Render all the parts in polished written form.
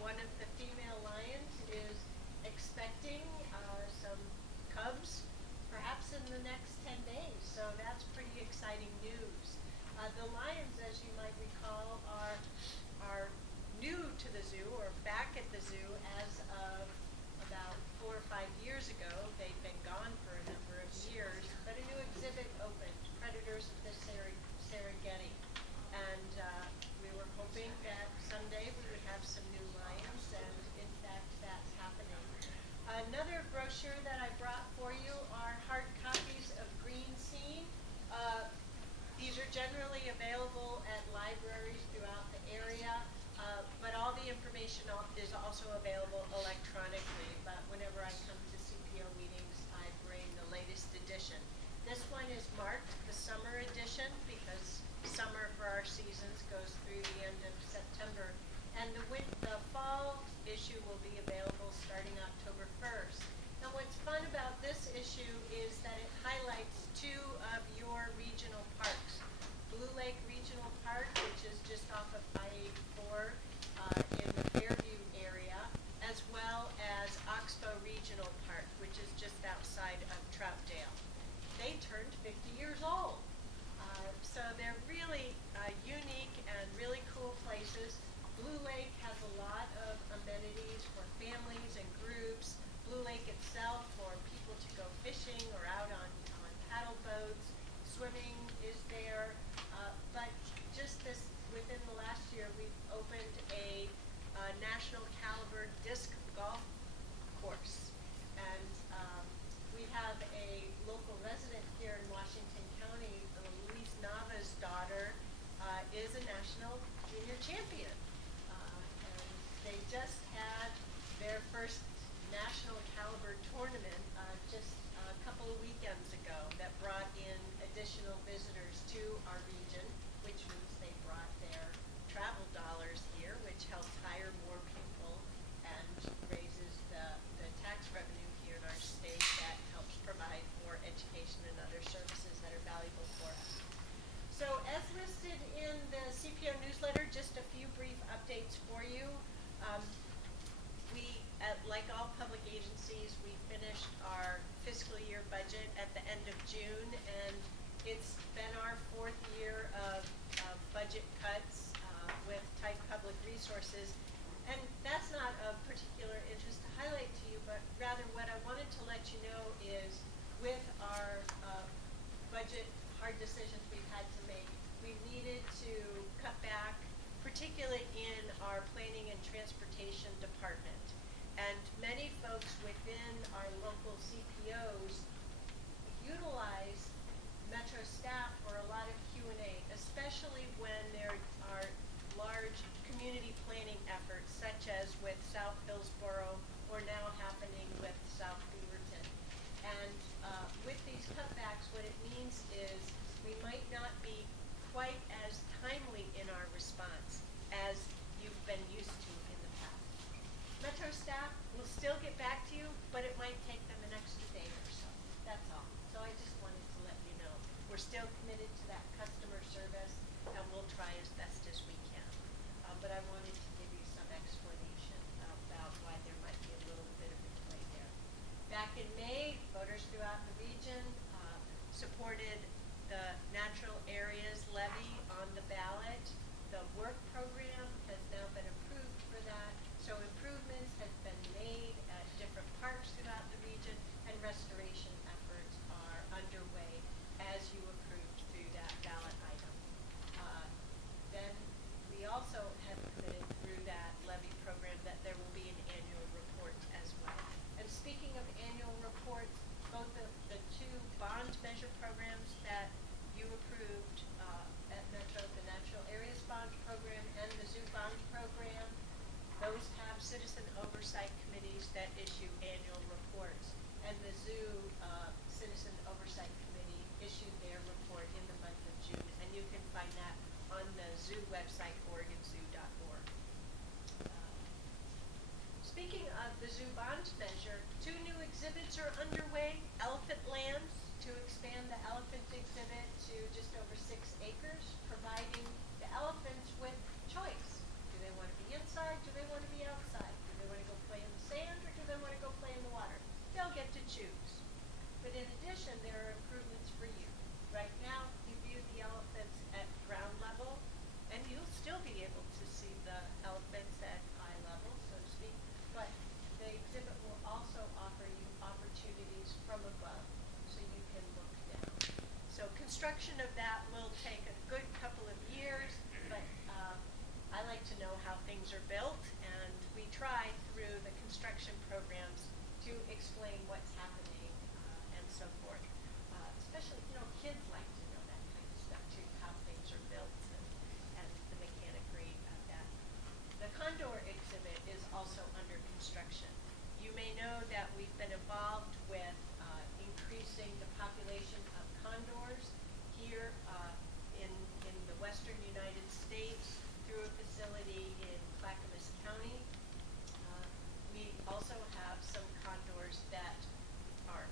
one of the female lions is expecting some cubs perhaps in the next 10 days, so that's pretty exciting news. The lions, as you might recall, are new to the zoo, or back at the zoo as of about 4 or 5 years ago. They've been gone for a number of years, but a new exhibit opened, Predators of the Serengeti, and we were hoping that someday we would have some new lions, and in fact that's happening. Another brochure that I brought for you are hard copies of Green Scene. These are generally available at libraries throughout the area, but all the information is also available electronically. But whenever I come to CPO meetings, I bring the latest edition. This one is marked the summer edition because summer for our seasons goes through the end of September. And the fall issue will be available starting October 1st. Now what's fun about this issue is that it highlights 2 of your regional parks. Blue Lake Regional Park, which is just off of I-84 in the Fairview area, as well as Oxbow Regional Park, which is just outside of Troutdale. They turned 50 years old. So they're really unique and really cool places. Blue Lake has a lot of amenities for families and groups. Blue Lake itself for people to go fishing or out on paddle boats. Swimming is there. But just within the last year, we've opened a national caliber disc golf course. And we have a local resident here in Washington County, Luis Nava's daughter, is a national junior champion. And they just had their first national caliber tournament just a couple of weekends ago that brought in additional visitors to our region, which means they brought their travel dollars here, which helps hire more people and raises the tax revenue here in our state that helps provide more education and other services that are valuable for us. So as listed in the CPO newsletter, just a few brief updates for you. Like all public agencies, we finished our fiscal year budget at the end of June, and it's been our 4th year of budget cuts with tight public resources. And that's not of particular interest to highlight to you, but rather what I wanted to let you know is with our budget hard decisions we've had to make, we needed to cut back, particularly in our planning and transportation department. And many folks within our local CPOs utilize Metro staff for a lot of Q&A, especially when there are large community planning efforts, such as with South Hillsboro or now happening with South Beaverton. And with these cutbacks, what it means is we might not be quite as timely in our response as you've been used to in the past. Metro staff will still get back to you, but it might take them an extra day or so. That's all. So I just wanted to let you know we're still committed to that customer service, and we'll try as best as we can. But I wanted to give you some explanation about why there might be a little bit of a delay there. Back in May, voters throughout the region supported the Natural Areas Levy on the ballot. The work program has now been approved for that. So improvements have been made at different parks throughout the region, and restoration efforts are underway as you approved through that ballot item. Then we also have committed through that levy program that there will be an annual report as well. And speaking of annual reports, both of the 2 bond measure programs that you approved at Metro, the Natural Areas Bond Program and the Zoo Bond Program, those have citizen oversight committees that issue annual reports. And the Zoo Citizen Oversight Committee issued their report in the month of June. And you can find that on the zoo website, OregonZoo.org. Speaking of the Zoo Bond Measure, 2 new exhibits are underway. Elephant Lands, to expand the elephant exhibit to just over 6 acres, providing the elephants with choice. Do they want to be inside? Do they want to be outside? But in addition, there are improvements for you. Right now, you view the elephants at ground level, and you'll still be able to see the elephants at eye level, so to speak, but the exhibit will also offer you opportunities from above, so you can look down. So construction of that will take a good couple of years, but I like to know how things are built, and we try through the construction programs to explain what's happening and so forth. Especially, kids like to know that kind of stuff too, how things are built and the mechanicry of that. The condor exhibit is also under construction. You may know that we've been involved with increasing the population of condors here in the western United States through a facility in Clackamas County. We also have some condors that are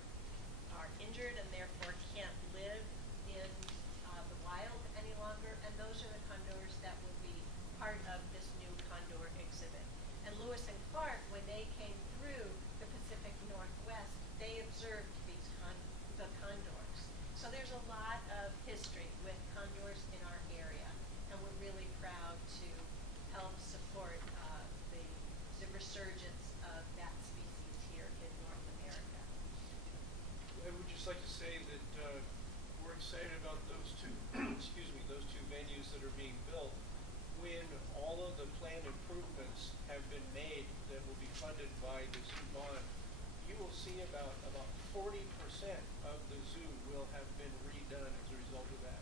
injured and therefore can't live in the wild any longer, and those are the condors that will be part of this new condor exhibit. And Lewis and Clark, when they came through the Pacific Northwest, they observed the condors. So there's a lot of history with condors in our area, and we're really proud to help support the resurgence of that species here in North America. I would just like to say that we're excited about those two, those two venues that are being built. When all of the planned improvements have been made that will be funded by the zoo bond, you will see about 40% of the zoo will have been redone as a result of that,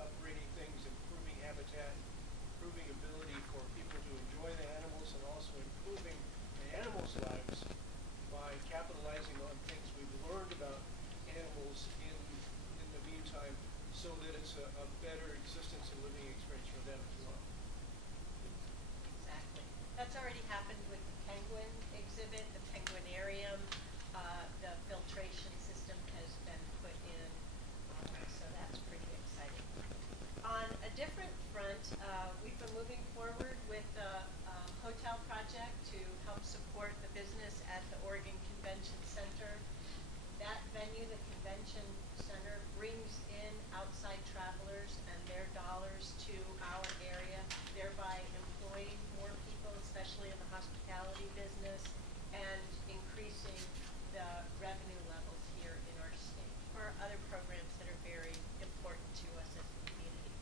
upgrading things, improving habitat, improving ability for people to enjoy the animals, and also improving the animals' lives by capitalizing on things we've learned about animals in the meantime, so that it's a better existence and living experience for them as well. Exactly. That's already happened with the penguin exhibit, the penguinarium. The filtration system has been put in, so that's pretty exciting. On a different front, we've been moving forward with a hotel project to help support the business at the Oregon Convention Center. That venue, the Convention Center, brings in outside travelers and their dollars to our area, thereby employing more people, especially in the hospitality business, and increasing the revenue levels here in our state for other programs that are very important to us as a community.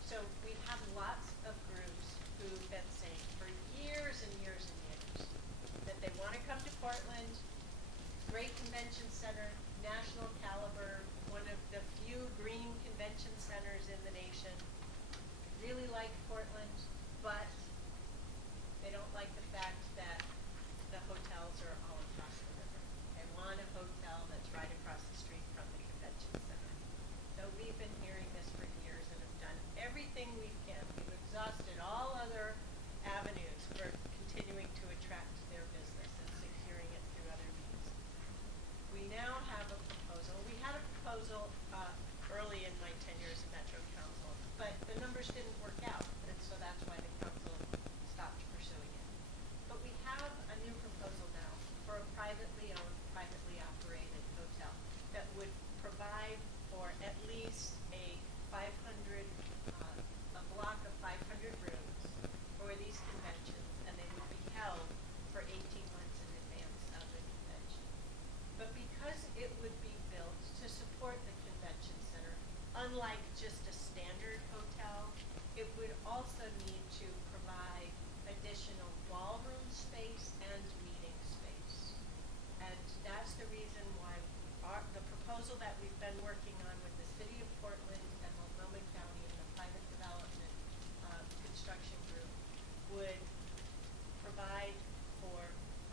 So we have lots of groups who've been saying for years and years and years that they want to come to Portland. Great convention center, national caliber, one of the few green convention centers in the nation. Really like Portland, but they don't like the fact that the hotels are all across the river. They want a hotel that's right across the street from the convention center. So we've been hearing this for years and have done everything we can. We've exhausted all other avenues for continuing to attract their business and securing it through other means. We now have a proposal. We had a proposal early in my tenure as a Metro Council, but the numbers didn't work out, and so that's why the council stopped pursuing it. But we have a new proposal now for a privately owned, privately operated hotel that would provide for at least a block of 500 rooms for these conventions, and they would be held for 18 months in advance of the convention. But because it would be built to support the convention center, unlike just a standard hotel, it would also need to provide additional ballroom space and meeting space. And that's the reason why the proposal that we've been working on with the City of Portland and Multnomah County and the private development construction group would provide for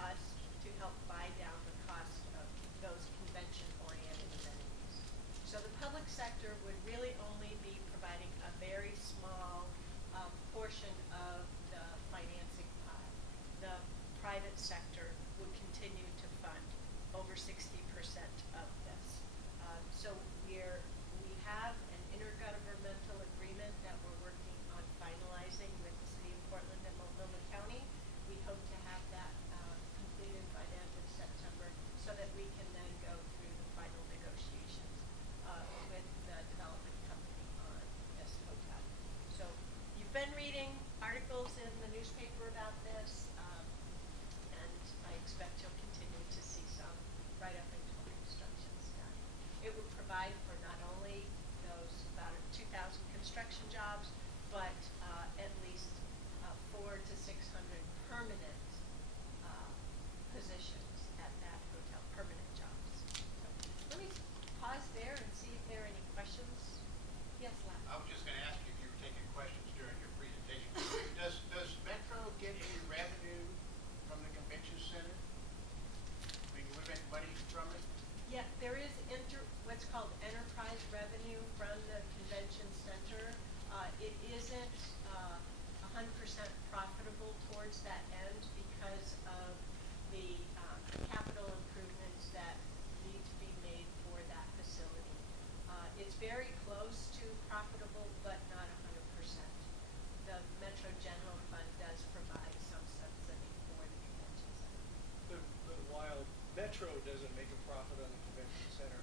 us to help buy down the cost of those convention-oriented amenities. So the public sector would really only be providing a very small portion of the financing pie. The private sector would continue to fund over 60% of this. So we have an intergovernmental agreement that we're working on finalizing with the City of Portland and Multnomah County. We hope to have that completed by the end of September so that we can then go through the final towards that end because of the capital improvements that need to be made for that facility. It's very close to profitable, but not 100%. The Metro General Fund does provide some subsidy for the convention center. But while Metro doesn't make a profit on the convention center,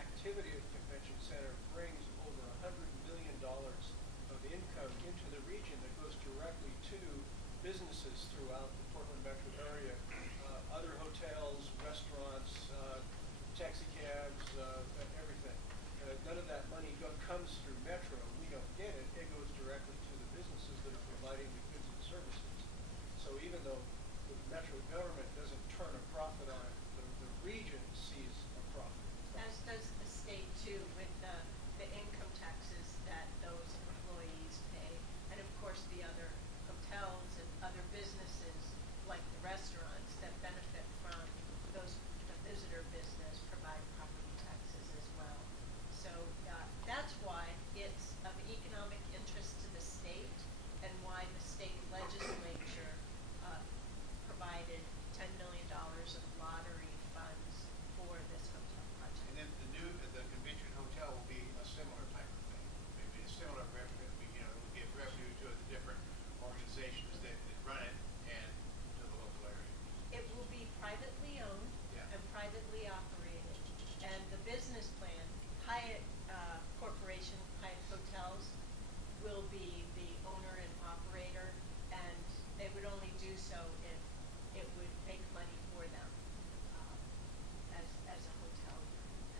activity at the convention center brings over $100 million of income into the region that goes directly to businesses throughout the Portland metro area, other hotels, restaurants, taxi cabs, everything. None of that money comes through Metro. We don't get it. It goes directly to the businesses that are providing the goods and services. So even though the Metro government doesn't turn a profit on it, the region sees a profit. As does the state too, with the income taxes that those employees pay, and of course the other hotels and other businesses like the restaurants that benefit from the visitor business provide property taxes as well. So that's why it's of economic interest to the state, and why the state legislature provided $10 million of lottery funds for this hotel project. And then the convention hotel will be a similar type of thing. Maybe a similar revenue. It will give revenue to the different organizations that run it and to the local area. It will be privately owned and privately operated. And the business plan, Hyatt Corporation, Hyatt Hotels, will be the owner and operator, and they would only do so if it would make money for them as a hotel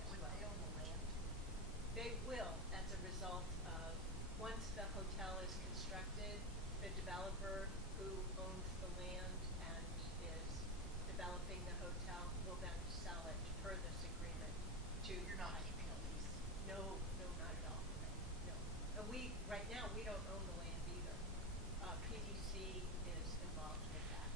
as well. Would they own the land? They will, as a result of, once the hotel is constructed, the developer who owns the land and is developing the hotel will then sell it per this agreement to. You're not keeping a lease? No, not at all. No. Right now, we don't own the land either. PDC is involved with that.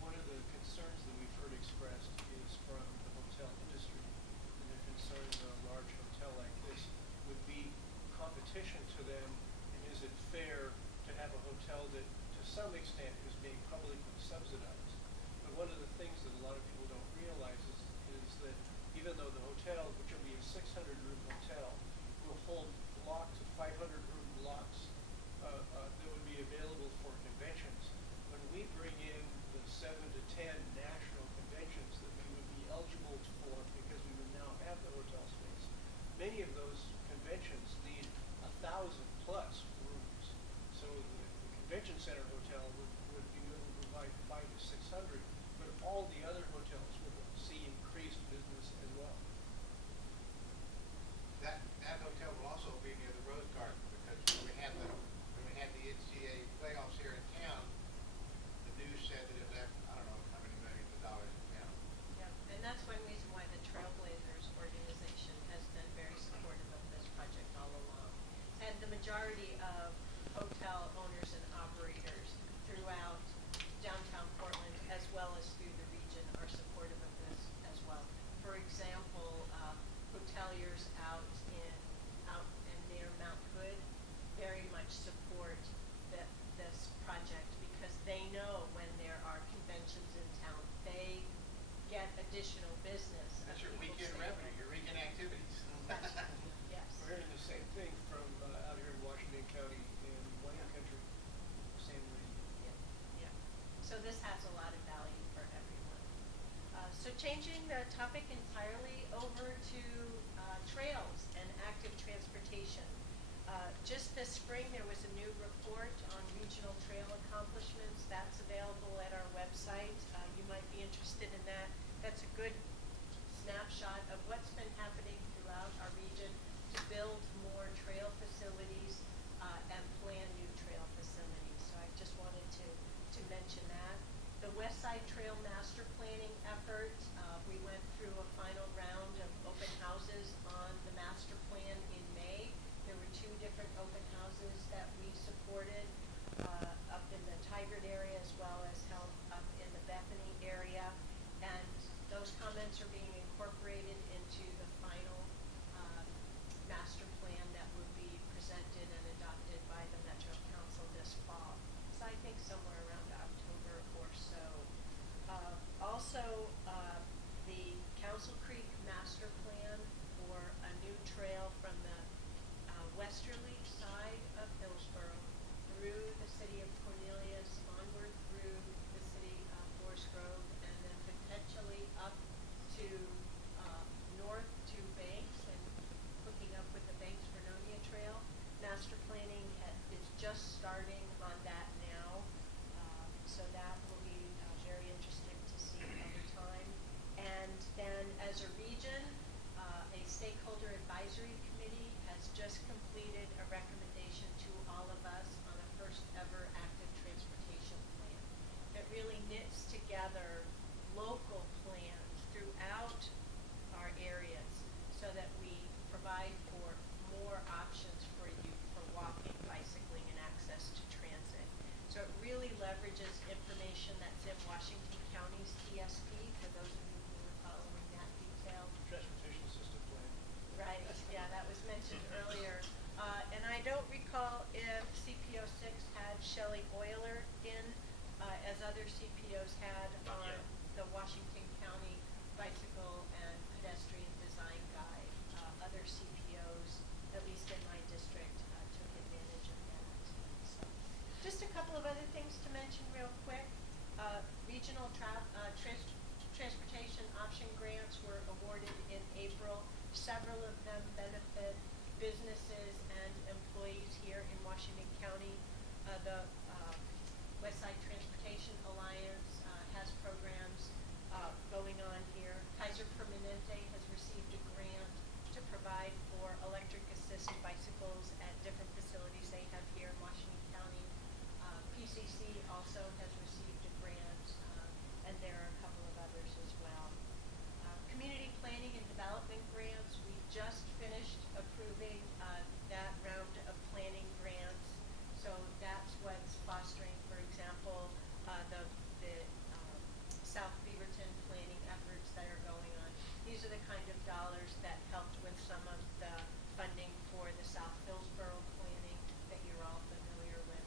One of the concerns that we've heard expressed is from the hotel industry, and their concerns that a large hotel like this would be competition to them, and is it fair to have a hotel that to some extent is being publicly subsidized. But one of the things that a lot of people don't realize is that even though the hotel, which will be a 600-room hotel, will hold blocks of 500-room blocks that would be available for conventions, when we bring in the 7 to 10 national conventions that we would be eligible for because we would now have the hotel space, many of those conventions need 1,000+ rooms. So the convention center hotel would be able to provide 500 to 600, but all the other hotels would see increased business as well. That hotel will also be near the Rose Garden, because when we had the NCAA playoffs here in town, the news said that it left I don't know how many millions of dollars in town. Yeah, and that's one reason why the Trailblazers organization has been very supportive of this project all along. And the majority of hotel owners and operators throughout downtown Portland, as well as through the region, are supportive of this as well. For example, hoteliers out near Mount Hood very much support this project because they know when there are conventions in town, they get additional business. That's your weekend revenue, your weekend activities. Yes. We're hearing the same thing from out here in Washington County in wine country, San Luis. Yeah. So this has a lot of value for everyone. So changing the topic entirely over to trails and active transportation. Just this spring, there was a new report on regional trail accomplishments. That's available at our website. You might be interested in that. That's a good snapshot of what's been happening throughout our region to build more trail facilities and plan new trail facilities. So I just wanted to mention that. The Westside Trail Master Planning effort, we went through a final round of open houses on the master plan in May. There were 2 different open houses that we supported up in the Tigard area as well as held up in the Bethany area. And those comments are being incorporated into the final master plan that would be presented and adopted by the Metro Council this fall. So I think somewhere around leverages information that's in Washington County's TSP, for those of you who are following that detail. Transportation System Plan. Right, yeah, that was mentioned earlier. And I don't recall if CPO6 had Shelley Euler in, as other CPOs had Not on yet. the Washington County Bicycle and Pedestrian Design Guide. Other CPOs, at least in my district, took advantage of that. So, just a couple of other things to mention real quick. Regional transportation option grants were awarded in April. Several of them benefit businesses and employees here in Washington County. The Westside Transportation Alliance has programs going on here. Kaiser Permanente has received a grant to provide for electric assisted bicycles at different facilities they have here in Washington County. PCC also has received a grant, and there are a couple of others as well. Community planning and development grants, we just finished approving that round of planning grants. So that's what's fostering, for example, the South Beaverton planning efforts that are going on. These are the kind of dollars that helped with some of the funding for the South Hillsboro planning that you're all familiar with.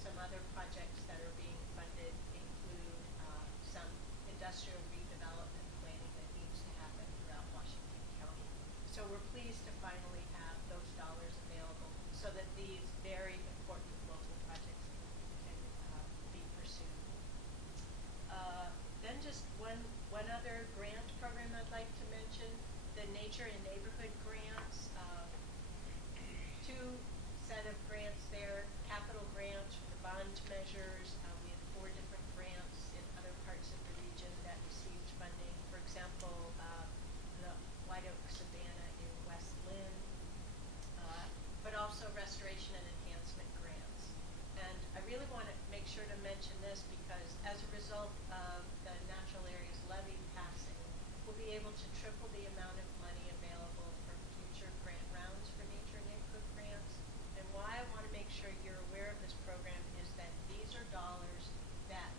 Some other projects that are being funded include some industrial redevelopment planning that needs to happen throughout Washington County. So we're pleased to finally have those dollars available so that these very important local projects can be pursued. Then just one other grant program I'd like to mention, the Nature and Neighborhood Grants. Two set of grants there, capital grants for the bond measures. We have 4 different grants in other parts of the region that received funding. For example, the White Oak Savannah in West Lynn, but also restoration and enhancement grants. And I really want to make sure to mention this because as a result of the Natural Areas Levy passing, we'll be able to triple the amount of money available for future grant rounds for nature and neighborhood grants. And why I want to make sure you're aware of this program is that these are dollars that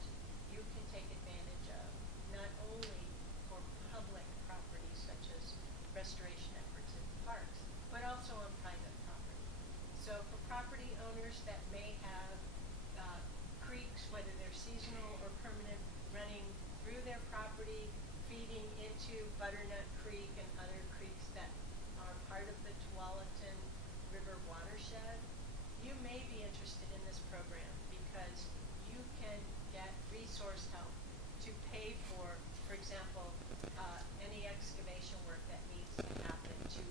you can take advantage of, not only for public properties such as restoration efforts in parks, but also on private property. So for property owners that may have creeks, whether they're seasonal or permanent, running through their property, feeding into Butternut Creek and other creeks that are part of the Tualatin River watershed, you may be interested in this program because you can get resource help to pay for example, any excavation work that needs to happen to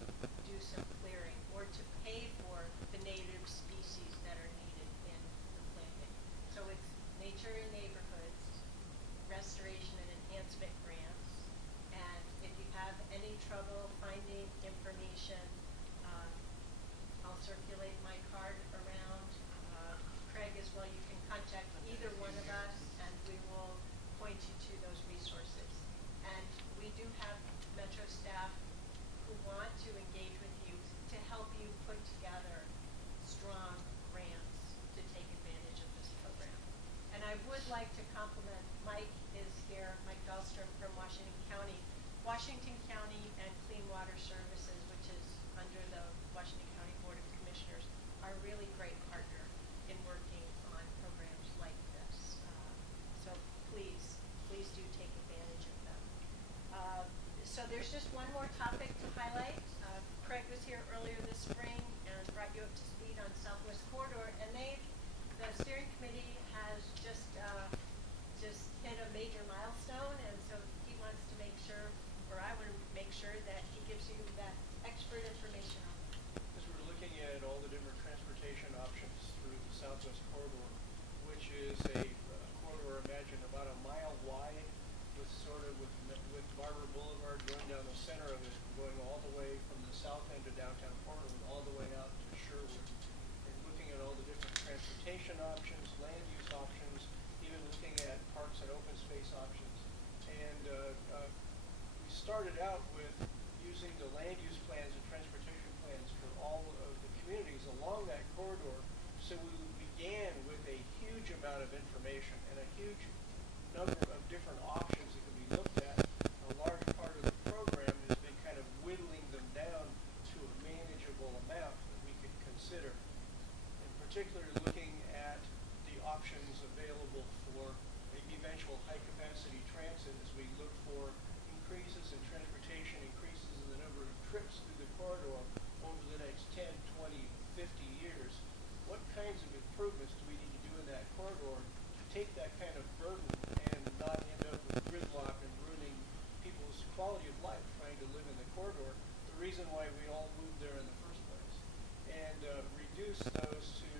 do some clearing, or to pay for the native species that are needed in the planting. So it's nature and neighborhoods, restoration and enhancement grants, and if you have any trouble finding information, I'll circulate my card around. Craig as well, you can contact either one of us and we will point you to those resources. And we do have Metro staff who want to engage with you to help you put together strong grants to take advantage of this program. And I would like to compliment Mike is here, Mike Dahlstrom from Washington County. Washington County and Clean Water Services, which is under the Washington County Board of Commissioners, are a really great partner in working on programs like this. So please do take advantage of them. So there's just one more topic to highlight. Craig was here earlier this spring and brought you up to speed on Southwest Corridor, and the steering committee has just hit a major milestone, and so he wants to make sure, or I want to make sure that he gives you that expert information on it. As we're looking at all the different transportation options through the Southwest Corridor, which is a corridor, imagine, about a mile wide with with Barber Boulevard going down the center of it, of information and a huge number of different options that can be looked at. A large part of the program has been kind of whittling them down to a manageable amount that we could consider. In particular, looking at the options available for eventual high-capacity transit as we look for increases in transportation, increases in the number of trips through the corridor over the next 10, 20, 50 years. What kinds of improvements do we need to do in that corridor to take that kind of burden and not end up with gridlock and ruining people's quality of life trying to live in the corridor, the reason why we all moved there in the first place, and reduce those to,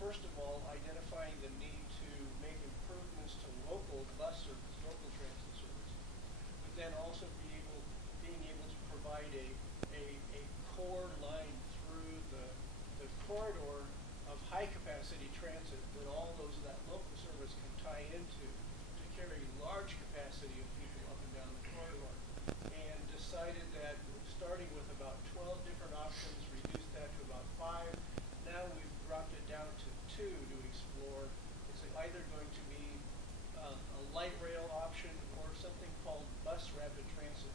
first of all, identifying the need to make improvements to local bus service, local transit service, but then also being able to provide a core line through the corridor of high capacity transit that all that local service can tie into to carry large capacity of people up and down the corridor. And decided that starting with about 12 different options, reduced that to about 5. Now we've dropped it down to 2 to explore. It's either going to be a light rail option or something called bus rapid transit,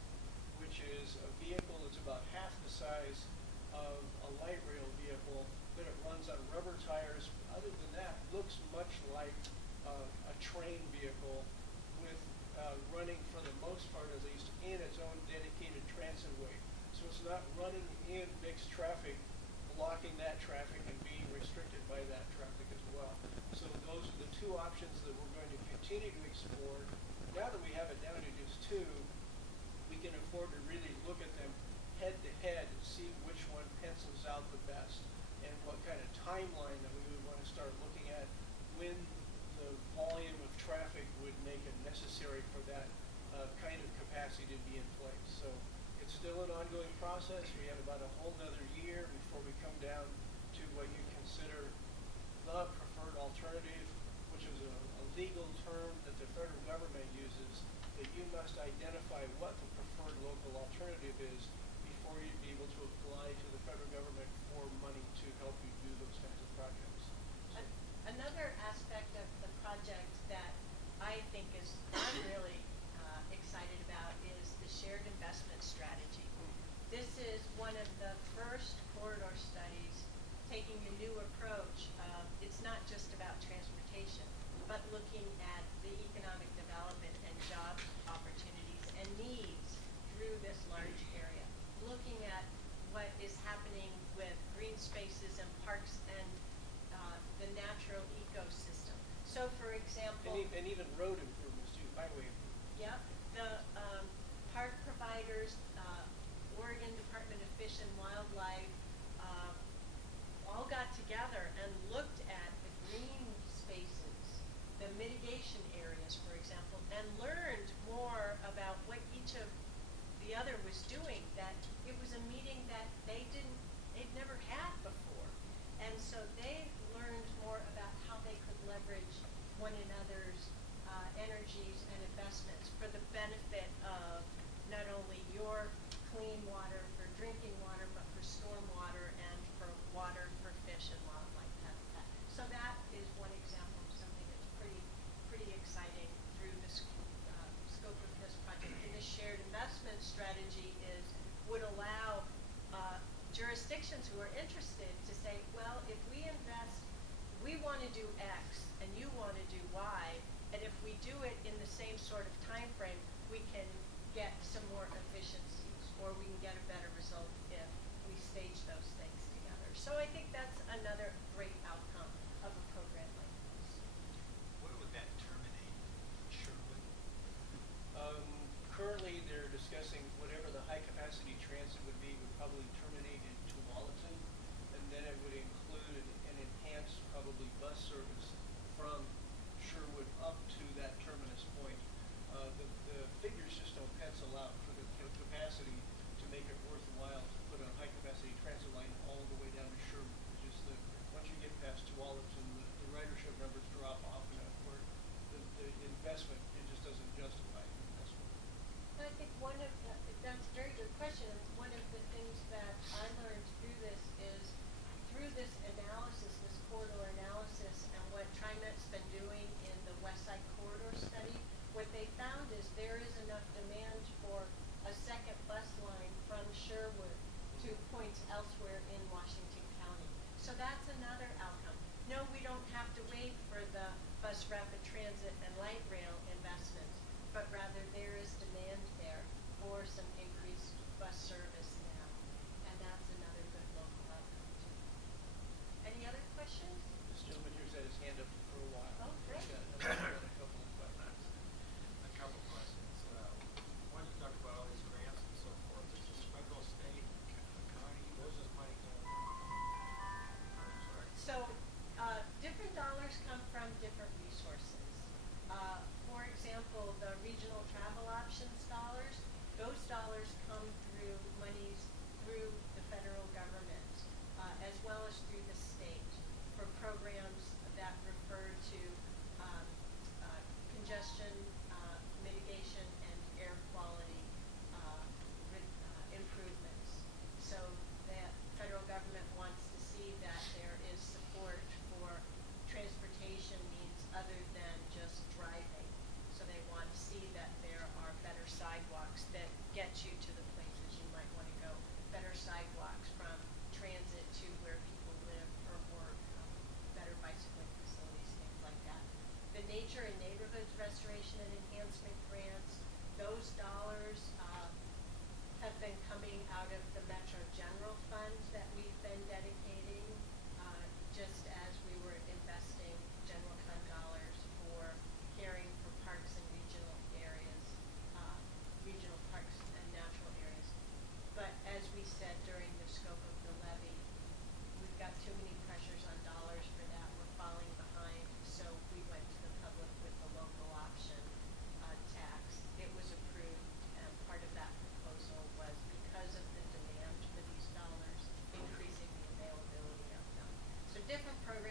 which is a vehicle that's about half the size of a light rail vehicle, but it runs on rubber tires. Other than that, looks much like a train vehicle with running, for the most part at least, in its own dedicated transit way. So it's not running in mixed traffic, blocking that traffic and being restricted by that traffic as well. So those are the 2 options that we're going to continue to explore. Now that we have it down to just 2, we can afford to really look at them head to head and see which one pencils out the best and what kind of timeline that we would want to start looking at when the volume of traffic would make it necessary for that kind of capacity to be in place. So it's still an ongoing process. We have about a whole nother year before we come down to what you consider the preferred alternative, which is a legal term that the federal government uses, that you must identify what the preferred local alternative is before you'd be able to apply to the federal government for money to help you do those kinds of projects. So Another aspect of the project that I think I'm really excited about is the shared investment strategy. This is one of the first corridor studies taking a new approach. It's not just about transportation, but looking at the economic development and job opportunities and needs through this large area. Looking at what is happening with green spaces and parks and the natural ecosystem. So, for example, and even road improvements too, highway improvements. yeah, the park providers, Oregon Department of Fish and Wildlife, all got together and looked at the green spaces, the mitigation areas, for example, and learned more about what each of the other was doing. That it was a meeting that they'd never had before, and so they learned more about how they could leverage one another's energies and investments for the benefit of not only your clean water for drinking water, but for storm water and for water for fish and wildlife habitat. So that is one example of something that's pretty exciting through the scope of this project. And the shared investment strategy would allow jurisdictions who are interested to say, well, if we invest, we want to do X and you want to do Y, and if we do it in the same sort of time frame, we can get some more efficiencies, or we can get a better result if we stage those things together. So I think that's another great outcome of a program like this. Where would that terminate? Sherwood? Currently, they're discussing whatever the high-capacity transit would be would probably terminate in Tualatin, and then it would include an enhanced, probably bus service from Sherwood up to that terminus point. The figures just don't pencil out for the capacity to make it worthwhile to put a high-capacity transit line all the way down to Sherwood. It's just that once you get past Tualatin, the ridership numbers drop off enough where the investment, it just doesn't justify the investment. I think that's a very good question. One of the things that I learned through this analysis, this corridor analysis, and what TriMet's been they found is there is enough demand for a second bus line from Sherwood to points elsewhere in Washington County. So that's another outcome. No, we don't have to wait for the bus rapid transit and light rail investments, but rather there is demand there for some increased bus service now. And that's another good local outcome too. Any other questions? This gentleman here's had his hand up for a while. Oh, great. He's got a couple of questions. A couple questions. One, you talk about all these grants and so forth. Is this federal, state, county? Where's this money coming from? I'm sorry. So, different dollars come from different resources. For example, the regional travel options dollars, those dollars come through monies through the federal government, as well as through the state for programs that refer to congestion mitigation and air quality improvements. So that federal government wants to see that there is support for transportation means other than just driving. So they want to see that there are better sidewalks that get you to the places you might want to go. Better sidewalks from transit to where people live or work. Better bicycling facilities, things like that. The nature and neighborhoods restoration and enhancement grants, those dollars have been coming out of the Metro General Fund that we've been dedicating, just as we were investing general fund dollars for caring for parks and regional areas, regional parks and natural areas. But as we said during the scope of the levy, we've got too many pressures on dollars for that. We're falling behind, so we went to the public with the local option tax. It was approved, and part of that proposal was because of the demand for these dollars, increasing the availability of them. So different programs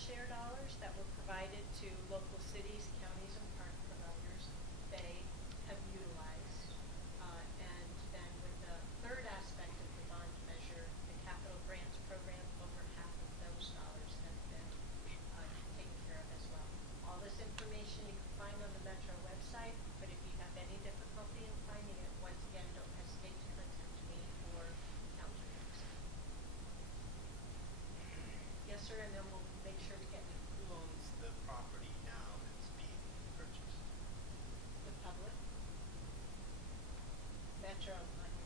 share dollars that were provided to local cities, counties, and park promoters, they have utilized. And then with the third aspect of the bond measure, the capital grants program, over half of those dollars have been taken care of as well. All this information you can find on the Metro website, but if you have any difficulty in finding it, once again, don't hesitate to contact me or Councilor Harrington. Yes, sir, and then we'll make sure to get Who owns the property now that's being purchased? the public. Metro money.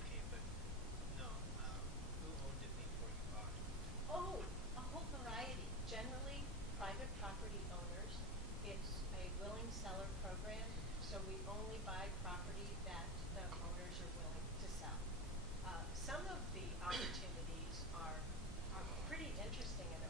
Okay, but no, who owned it before you bought it? Oh, a whole variety. Generally, private property owners. It's a willing seller program, so we only buy property that the owners are willing to sell. Some of the opportunities are pretty interesting and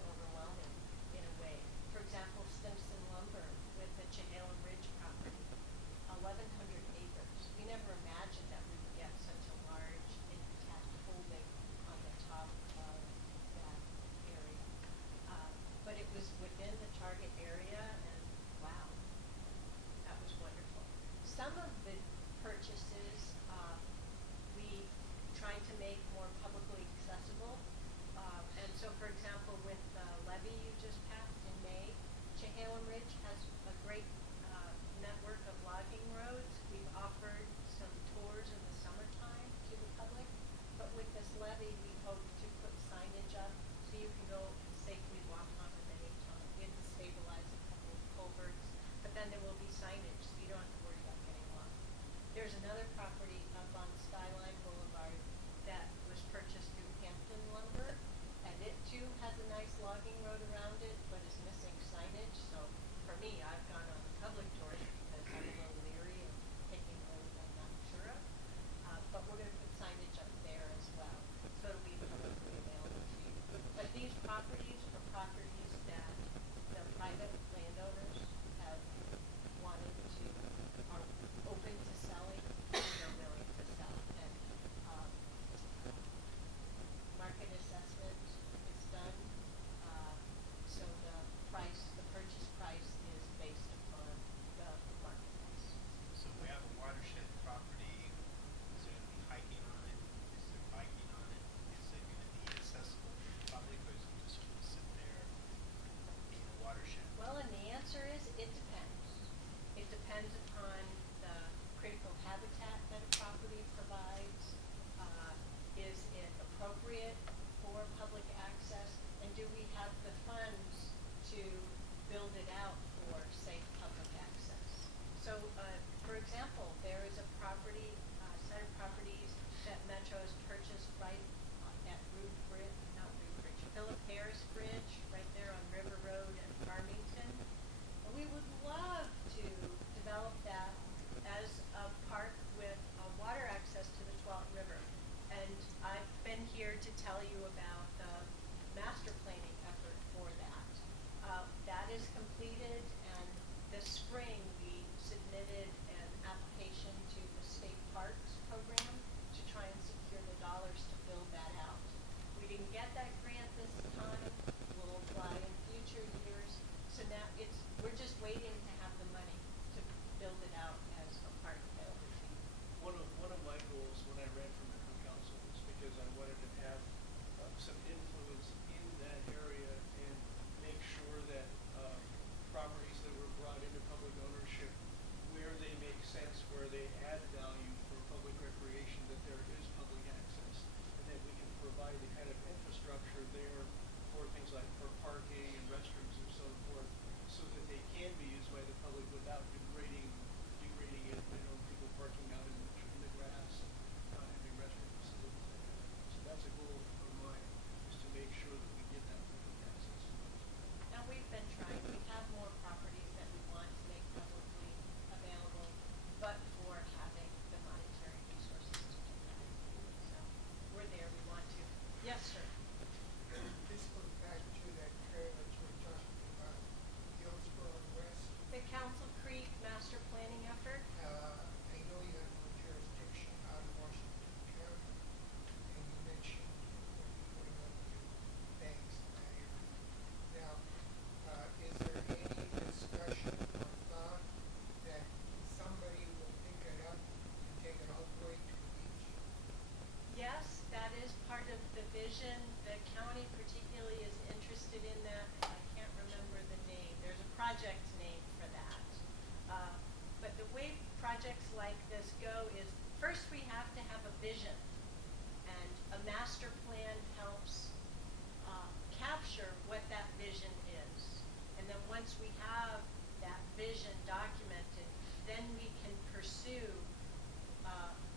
once we have that vision documented, then we can pursue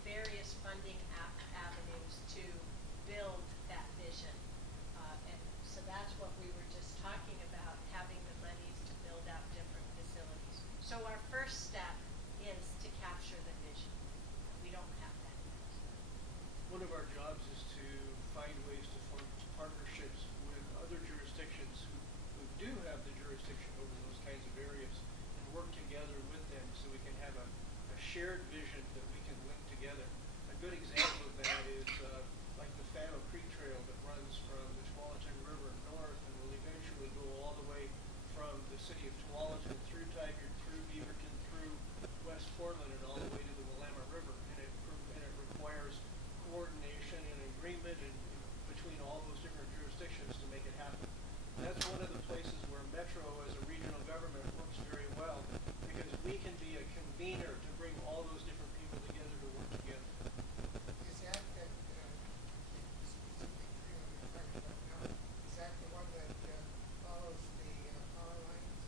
various funding avenues to build that vision. And so that's what we were just talking about, having the monies to build out different facilities. So our first step is to capture the vision. We don't have that yet. One of our jobs is to find ways to form partnerships with other jurisdictions who do have the jurisdiction over those kinds of areas and work together with them so we can have a shared vision that we can link together. A good example of that is like the Fano Creek Trail that runs from the Tualatin River north and will eventually go all the way from the city of Tualatin through Tigard, through Beaverton, through West Portland, and all the way to the Willamette River. And it requires coordination and agreement between all those different jurisdictions to make it happen. That's one of the places where Metro as a regional government works very well, because we can be a convener to bring all those different people together to work together. Is that specific trail you're talking about now, is that the one that follows the power lines?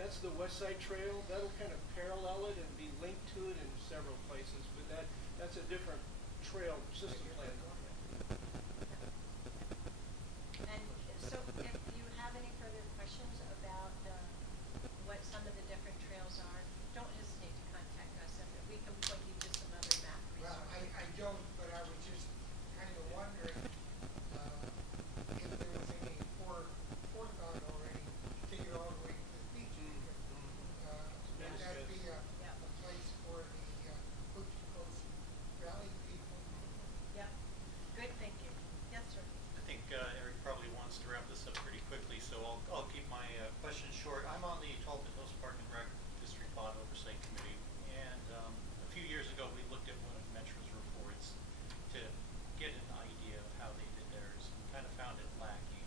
That's the Westside Trail. That'll kind of parallel it and be linked to it in several places, but that's a different trail system plan. And so if you have any further questions about what some of the different trails are, don't hesitate to contact us, and we can point you to some other map Well, resources. I don't, but I was just kind of wondering if there was any forethought already to take it all the way to the beach. Would that be a place for the Coast Valley people? Yep, good thinking. Yes, sir. I think Eric probably wants to wrap this up pretty quickly, so I'll keep my questions short. I'm on the Tualatin Hills Park and Rec District Bond Oversight Committee, and a few years ago we looked at one of Metro's reports to get an idea of how they did theirs, and kind of found it lacking.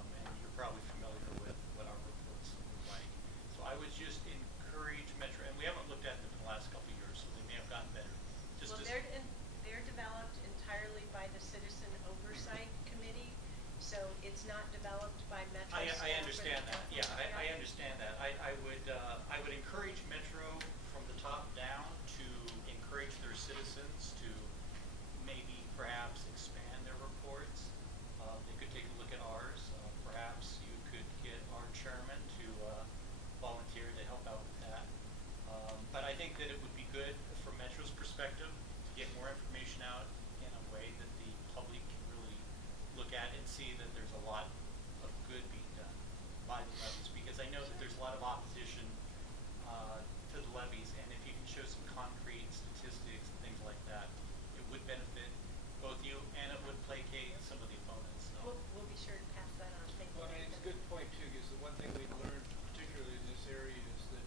And you're probably familiar with what our reports look like. So I would just encourage Metro, and we haven't looked at them in the last couple of years, so they may have gotten better. Well, they're developed entirely by the Citizen Oversight Committee, so it's not developed by Metro I staff or understand the that. Yeah, company. I understand that. I would encourage Metro from the top down to encourage their citizens to maybe perhaps expand their reports. They could take a look at ours. Perhaps you could get our chairman to volunteer to help out with that. But I think that it would be good from Metro's perspective to get more information out in a way that the public can really look at and see that there's a lot of good being done by the levies, because I know that there's a lot of opposition to the levies, and if you can show some concrete statistics and things like that, it would benefit both you and it would placate some of the opponents. So. We'll be sure to pass that on. Thank you. Well, and it's a good point too, because the one thing we've learned, particularly in this area, is that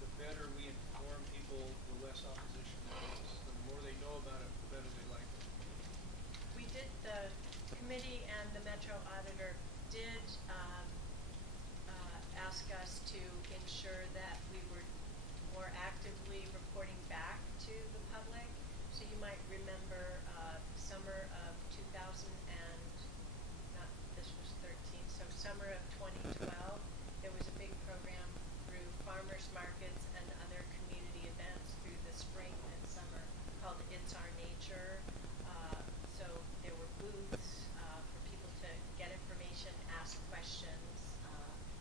the better we inform people, the less opposition there is. The more they know about it, the better they like it. We did, the committee and the Metro auditor did ask us to ensure that we were more actively reporting back to the public. So you might remember summer of 2000 and, not, this was 13, so summer of 2012, there was a big program through farmers markets and other community events through the spring and summer called It's Our Nature. So there were booths for people to get information, ask questions.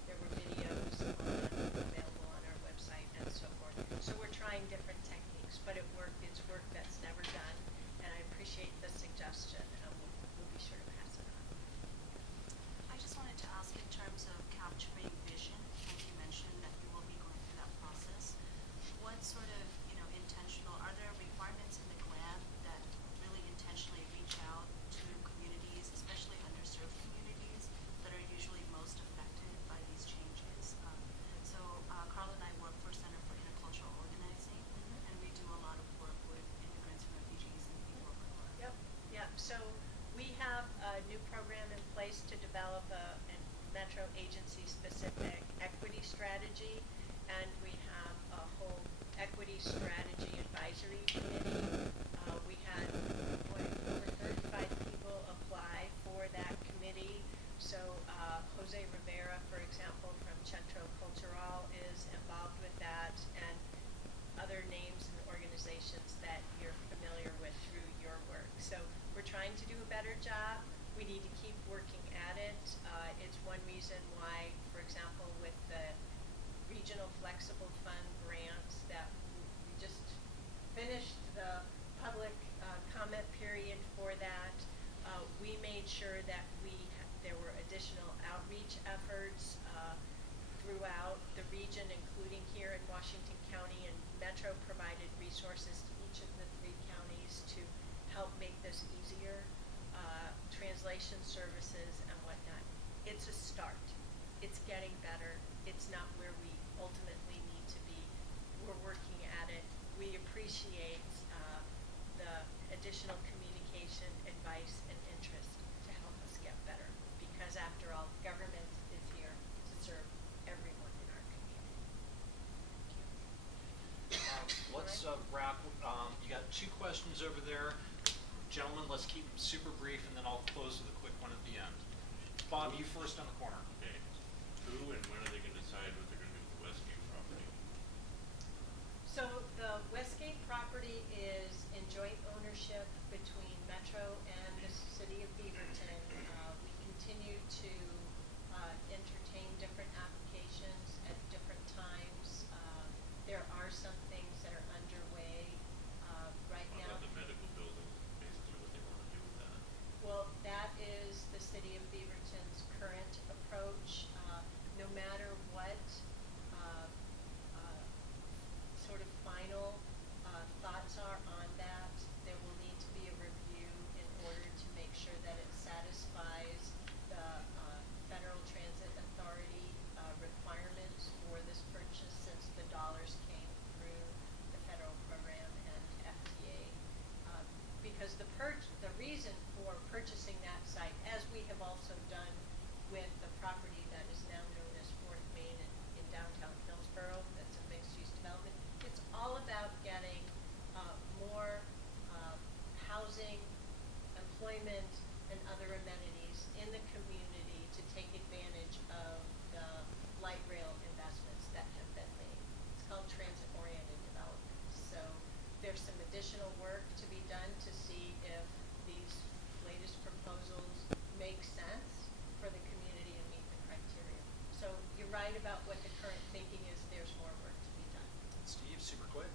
There were videos available on our website and so forth. So we're trying different techniques, but it worked. It's work that's never done, and I appreciate the suggestion, and we'll be sure to pass it on. I just wanted to ask in terms of capturing vision, as you mentioned that you will be going through that process. What sort of, intentional, are there requirements in the grant that really intentionally reach out to communities, especially underserved communities that are usually most affected by these changes? So Carl and I work for Center for Intercultural Organizing, and we do a lot of work with immigrants and refugees and people of color. Yep, yep. So we have a new program in place to develop a Metro agency-specific equity strategy, and we have a whole equity strategy advisory committee. We had over 35 people apply for that committee. So Jose Rivera, for example, flexible fund grants that we just finished the public comment period for that. We made sure that there were additional outreach efforts throughout the region, including here in Washington County, and Metro provided resources to each of the 3 counties to help make this easier, translation services and whatnot. It's a start. It's getting better. It's not where we ultimately need to be. We're working at it. We appreciate the additional communication, advice, and interest to help us get better, because after all, government is here to serve everyone in our community. Let's wrap. You got 2 questions over there. Gentlemen, let's keep them super brief, and then I'll close with a quick one at the end. Bob, you first on the corner. Okay. Who and when are they going to decide what they're going to do with the Westgate property? So the Westgate property is in joint ownership between Metro and the city of Beaverton. We continue to entertain different applications at different times. There are some things that are underway right now. What about the medical building? Basically what they want to do with that? Well, that is the city of Beaverton's current approach. No matter what sort of final thoughts are on that, there will need to be a review in order to make sure that it satisfies the Federal Transit Authority requirements for this purchase, since the dollars came through the federal program and FTA. Because the reason for purchasing that site, as we have also done with the property that is now known as Fourth Main in downtown Hillsboro, that's a mixed-use development, it's all about getting more housing, employment, and other amenities in the community to take advantage of the light rail investments that have been made. It's called transit-oriented development. So there's some additional work to be done to see if these latest proposals make sense for the community and meet the criteria. So you're right about what the current thinking is. There's more work to be done. Steve, super quick.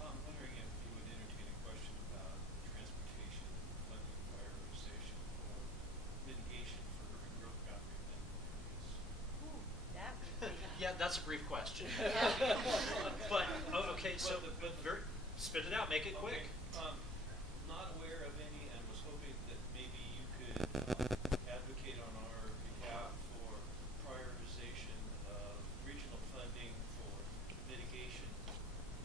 I'm wondering if you would entertain a question about transportation funding prioritization or mitigation for urban growth boundary amendment areas. Ooh, that would be. Yeah, that's a brief question. Yeah. But, okay, so spit it out, make it quick. Okay. Not aware of any, and was hoping that maybe you could advocate on our behalf for prioritization of regional funding for mitigation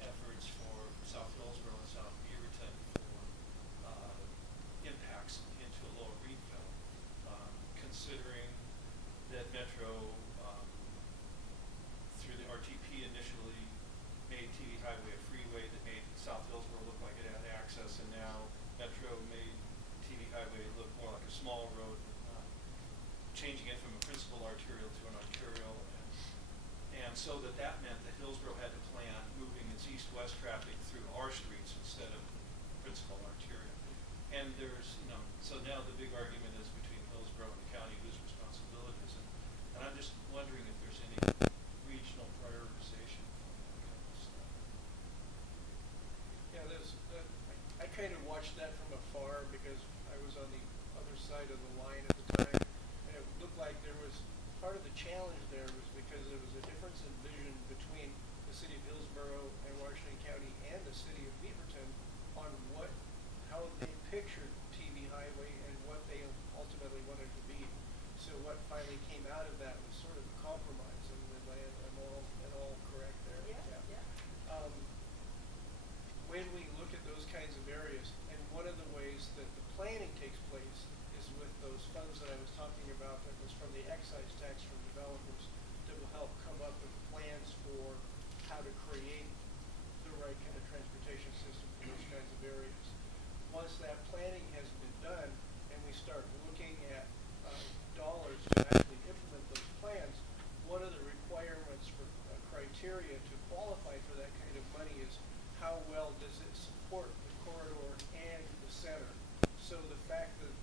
efforts for South Hillsboro and South Beaverton for impacts into a lower Reedville, considering that Metro through the RTP initially made TV Highway a freeway that made South Hillsboro look like it had access, and now Metro made TV Highway look more like a small road, changing it from a principal arterial to an arterial, and so that meant that Hillsboro had to plan moving its east-west traffic through our streets instead of principal arterial. And there's, so now the big argument is between Hillsboro and the county whose responsibility is it. And I'm just wondering if there's any regional prioritization on that kind of stuff. Yeah, I kind of watched that from afar because I was on the other side of the line at the time, and it looked like there was part of the challenge there was because there was a difference in vision between the city of Hillsboro and Washington County and the city of Beaverton on how they pictured TV Highway and what they ultimately wanted to be. So what finally came out of that was sort of a compromise, and I'm all correct there. Yeah. When we look at those kinds of areas, and one of the ways that the planning takes place is with those funds that I was talking about that was from the excise tax from developers that will help come up with plans for how to create the right kind of transportation system for those kinds of areas. Once that planning has been done and we start looking at dollars to actually implement those plans, one of the requirements for criteria to qualify for that kind of money is how well does it support the corridor and the center. So the fact that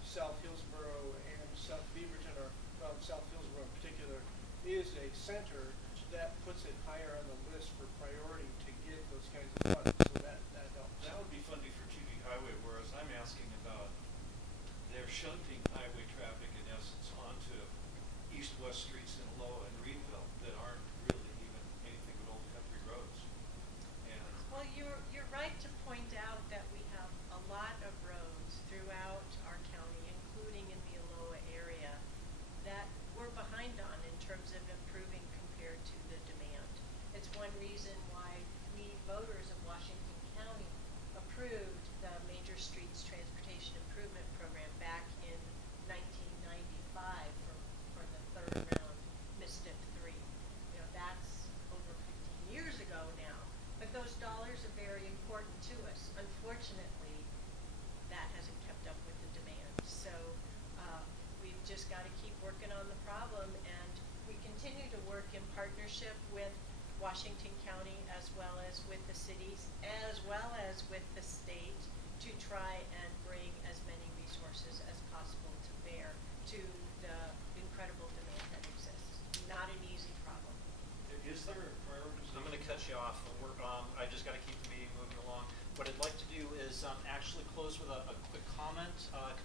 South Hillsboro and South Beaverton are, well, South Hillsboro in particular, is a center that puts it higher on the list for priority to get those kinds of funds, so that helps. That would be funding for TV highway, whereas I'm asking about they're shunting highway traffic in essence onto east-west streets in Aloha and Greenville that aren't really even anything but old country roads. And Well, you're right to point out that we have a lot of roads throughout our county, including in the Aloha area, that we're behind on in terms of improving compared to the demand. It's one reason why we voters of Washington County approved the Major Streets Transportation Improvement Program back in 1995 for the third round MISTIP 3. You know, that's over 15 years ago now. But those dollars are very important to us. Unfortunately, that hasn't kept up with the demand. So we've just got to keep working on the problem, and we continue to work in partnership with Washington County as well as with the cities, as well as with the state, to try and bring as many resources as possible to bear to the incredible demand that exists. Not an easy problem. is there a prioritization? I'm going to cut you off. I just got to keep the meeting moving along. What I'd like to do is actually close with a quick comment,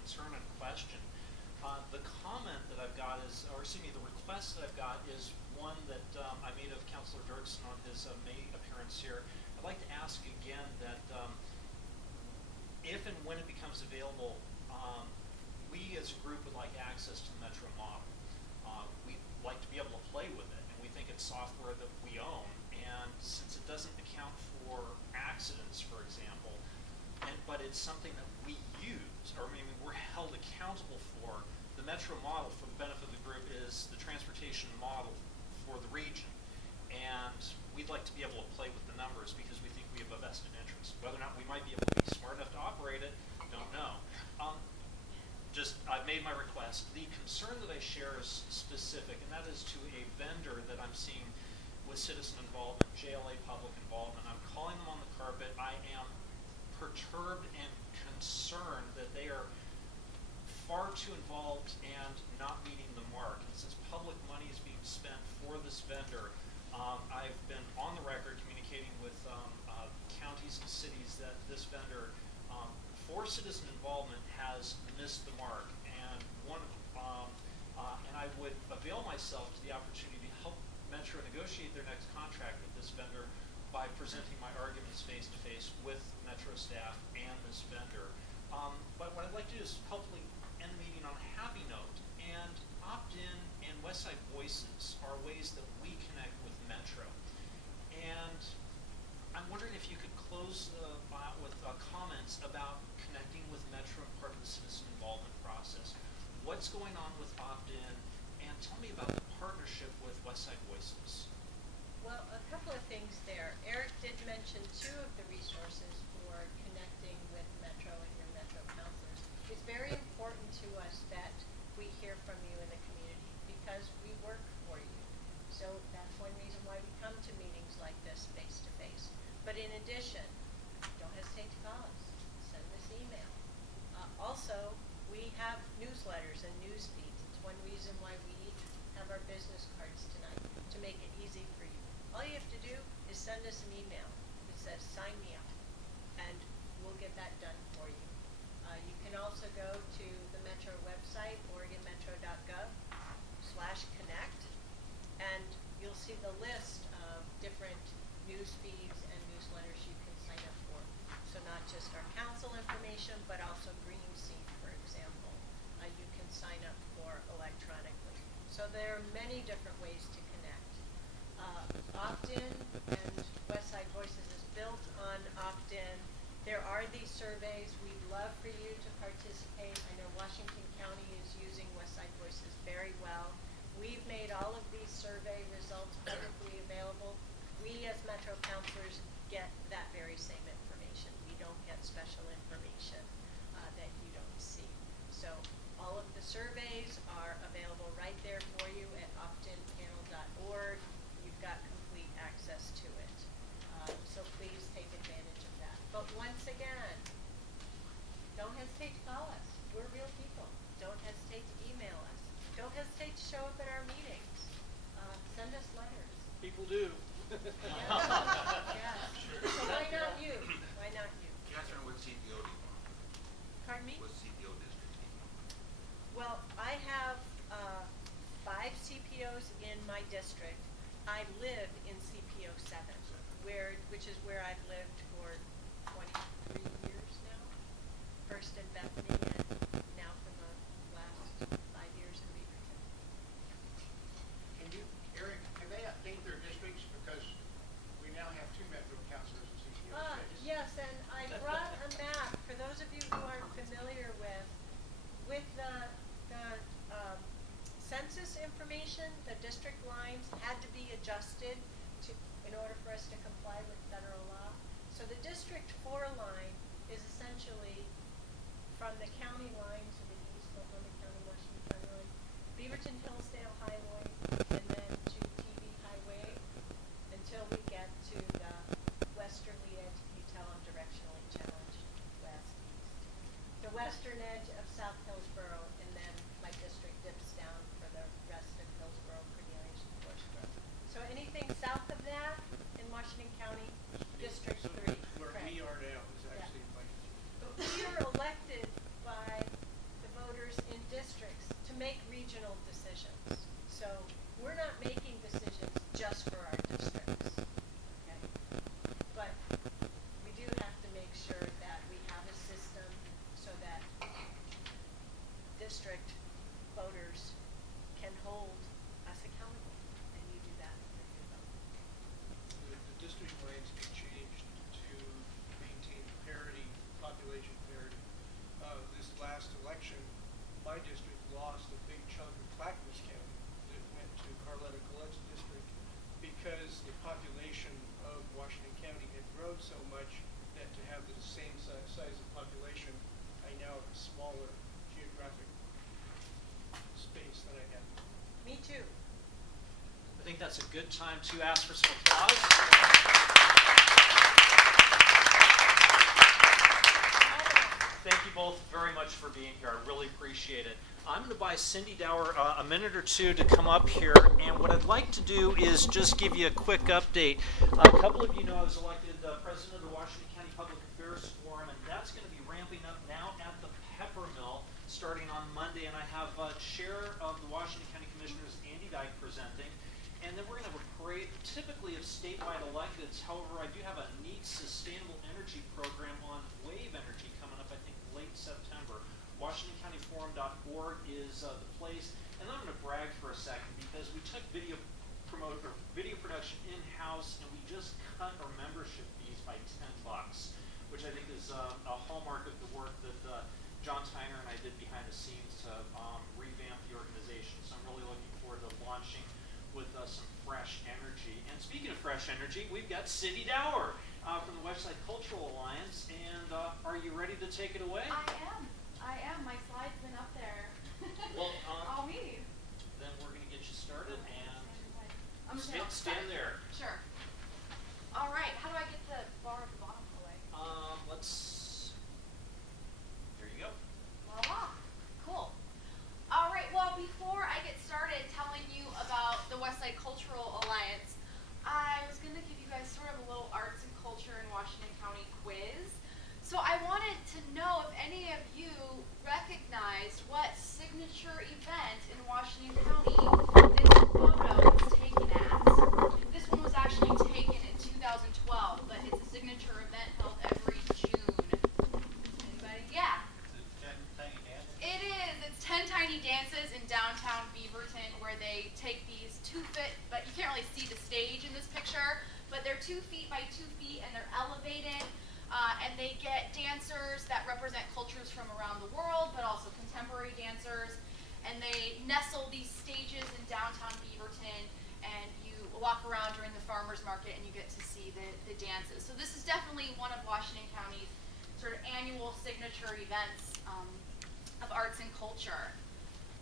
concern, and question. The comment that I've got is, or excuse me, the request that I've got is one that I made of Councilor Dirksen on his May appearance here. I'd like to ask again that if and when it becomes available, we as a group would like access to the Metro model. We'd like to be able to play with it, and we think it's software that we own. And since it doesn't account for accidents, for example, but it's something that we use, or maybe we're held accountable for, the Metro model, for the benefit of the group, is the transportation model for the region. And we'd like to be able to play with the numbers because we think we have a vested interest. Whether or not we might be able to be smart enough to operate it, don't know. I've made my request. The concern that I share is specific, and that is to a vendor that I'm seeing with citizen involvement, JLA public involvement. I'm calling them on the carpet. I am perturbed and concerned that they are far too involved and not meeting the mark. And since public money is being spent for this vendor, I've been on the record communicating with counties and cities that this vendor, for citizen involvement, has missed the mark. And and I would avail myself to the opportunity to help Metro negotiate their next contract with this vendor by presenting my arguments face to face with Metro staff and this vendor. But what I'd like to do is hopefully end the meeting on a happy note, and opt-in and Westside Voices are ways that we connect with Metro. And I'm wondering if you could close the file with comments about connecting with Metro and part of the citizen involvement process. What's going on with opt-in, and tell me about the partnership with Westside Voices. Well, a couple of things there. Eric did mention two of the resources for connecting with Metro and your Metro counselors. It's very important to us that we hear from you in the community because we work for you. So that's one reason why we come to meetings like this face to face. But in addition, don't hesitate to call us. Send us email. Also, we have newsletters and news feeds. It's one reason why we have our business cards tonight, to make it easy for you. All you have to do is send us an email that says sign me up, and we'll get that done for you. You can also go to the Metro website, oregonmetro.gov/connect, and you'll see the list of different news feeds and newsletters you can sign up for. So not just our council information, but also Green Seed, for example, you can sign up for electronically. So there are many different ways to connect. Opt-in and Westside Voices is built on opt-in. There are these surveys. We'd love for you to participate. I know Washington County is using Westside Voices very well. We've made all of these survey results publicly available. We as Metro counselors get that very same information. We don't get special information that you don't see. So all of the surveys are available right there for you at optinpanel.org. You've got complete access to it. So please take advantage of that. But once again, don't hesitate to call us. We're real people. Don't hesitate to email us. Don't hesitate to show up at our meetings. Send us letters. People do. Yes. So why not you? Why not you? Kathryn, what CPO do you want? Pardon me? What CPO district do you want? Well, I have 5 CPOs in my district. I live in CPO 7, which is where I've lived for 23 years now. First in Bethany and now for the last 5 years in Beaverton. Can you, Eric, can they update their districts? Because we now have 2 Metro councilors in CPO6. Yes, and I brought a map for those of you who aren't familiar with the census information. The district lines had to be adjusted in order for us to comply with federal law. So the District 4 line is essentially from the county line to the east, Oklahoma County, Washington County line, Beaverton Hillsdale Highway, and then to TV Highway until we get to the westerly edge. You tell I'm directionally challenged, west, east. The western edge of South Hillsboro, and then my district dips down for the rest of Hillsboro, Pretty Irish, and Forest Grove. So anything south of that in Washington County, District 3. Where correct. we are now is actually like. But we are elected by the voters in districts to make regional decisions. So we're not making decisions just for our districts. Okay? But we do have to make sure that we have a system so that district voters can hold us accountable. And you do that with your vote. The district lines get changed to maintain parity, population parity. This last election, my district lost a big chunk of Clackamas County that went to Carletta Collette's district because the population of Washington County had grown so much that to have the same size of population, I now have a smaller geographic space than I had. Me too. I think that's a good time to ask for some applause. Thank you both very much for being here. I really appreciate it. I'm going to buy Cindy Dauer a minute or two to come up here, and what I'd like to do is just give you a quick update. A couple of you know I was elected president of the Washington County Public Affairs Forum, and that's going to be ramping up now at the Pepper Mill starting on Monday, and I have Chair of the Washington County Commissioners, Andy Dyke, presenting. And then we're going to have a parade, typically of statewide electeds. However, I do have a neat sustainable energy program on wave energy coming up, I think, late September. WashingtonCountyForum.org is the place. And I'm going to brag for a second because we took video production in-house, and we just cut our membership fees by $10, which I think is a hallmark of the work that John Tyner and I did behind the scenes to revamp the organization. So I'm really looking forward to launching with some fresh energy. And speaking of fresh energy, we've got Cindy Dauer from the Westside Cultural Alliance. And are you ready to take it away? I am. My slide's been up there Well, all meeting. then we're going to get you started, and I'm just stand there. Sure. All right. How do I get the bar at the bottom away? There you go. Voila. Cool. All right. Well, before I get started telling you about the Westside Cultural Alliance, I was going to give you guys sort of a little arts and culture in Washington County quiz. So I wanted to know if any of you recognized what signature event in Washington County this photo is taken at. This one was actually taken in 2012, but it's a signature event held every June. Anybody? Yeah. It is. It's 10 Tiny Dances in downtown Beaverton, where they take these 2 feet, but you can't really see the stage in this picture, but they're 2 feet by 2 feet, and they're elevated. And they get dancers that represent cultures from around the world, but also contemporary dancers. And they nestle these stages in downtown Beaverton, and you walk around during the farmers market and you get to see the dances. So this is definitely one of Washington County's sort of annual signature events of arts and culture.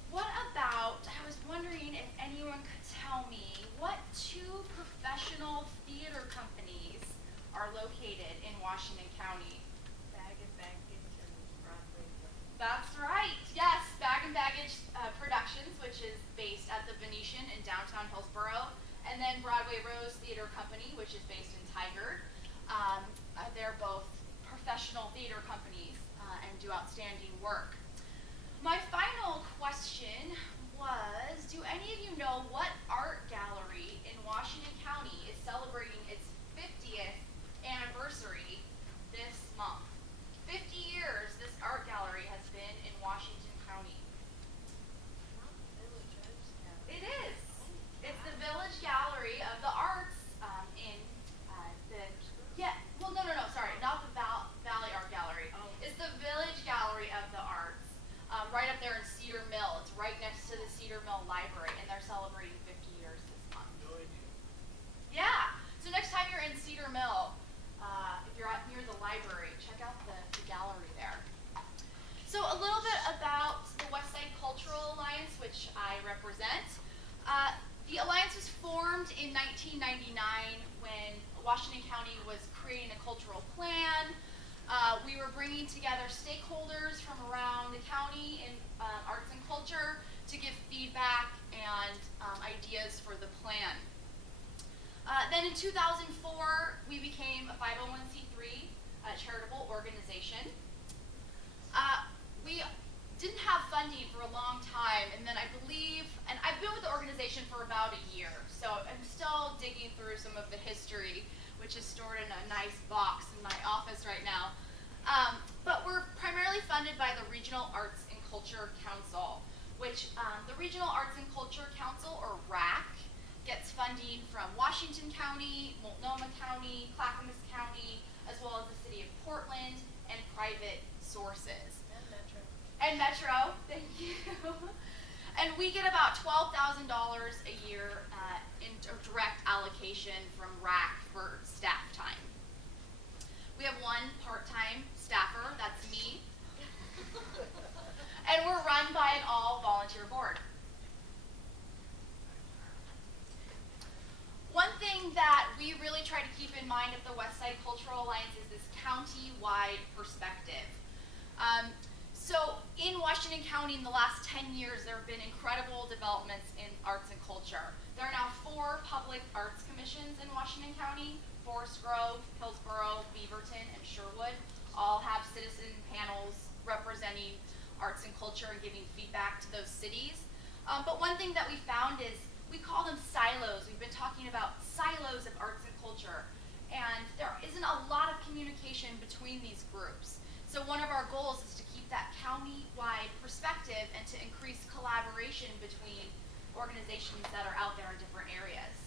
What about, I was wondering if anyone could tell me what 2 professional theater companies are located in Washington County? Bag and Baggage and Broadway. That's right. Yes, Bag and Baggage Productions, which is based at the Venetian in downtown Hillsboro, And then Broadway Rose Theater Company, which is based in Tigard. They're both professional theater companies and do outstanding work. My final question was, do any of you know what art gallery in Washington County is celebrating its 50th anniversary this month? 50 years this art gallery has been in Washington County. It is. It's the Village Gallery of the Arts in sorry, not the Valley Art Gallery. Oh. It's the Village Gallery of the Arts, right up there in Cedar Mill. It's right next to the Cedar Mill Library, and they're celebrating 50 years this month. No idea. Yeah. So next time you're in Cedar Mill, if you're out near the library, check out the gallery there. So a little bit about the Westside Cultural Alliance, which I represent. The Alliance was formed in 1999 when Washington County was creating a cultural plan. We were bringing together stakeholders from around the county in arts and culture to give feedback and ideas for the plan. Then in 2004, we became a 501c3 charitable organization. We didn't have funding for a long time, and then I believe, and I've been with the organization for about a year, so I'm still digging through some of the history, which is stored in a nice box in my office right now. But we're primarily funded by the Regional Arts and Culture Council, which the Regional Arts and Culture Council, or RAC, gets funding from Washington County, Multnomah County, Clackamas County, as well as the city of Portland, and private sources. And Metro, thank you. And we get about $12,000 a year in direct allocation from RAC for staff time. We have one part-time staffer, that's me. And we're run by an all-volunteer board. One thing that we really try to keep in mind at the Westside Cultural Alliance is this county-wide perspective. So in Washington County in the last 10 years, there have been incredible developments in arts and culture. There are now 4 public arts commissions in Washington County. Forest Grove, Hillsboro, Beaverton, and Sherwood all have citizen panels representing arts and culture and giving feedback to those cities. But one thing that we found is we call them silos. We've been talking about silos of arts and culture, and there isn't a lot of communication between these groups. So one of our goals is to keep that county-wide perspective and to increase collaboration between organizations that are out there in different areas.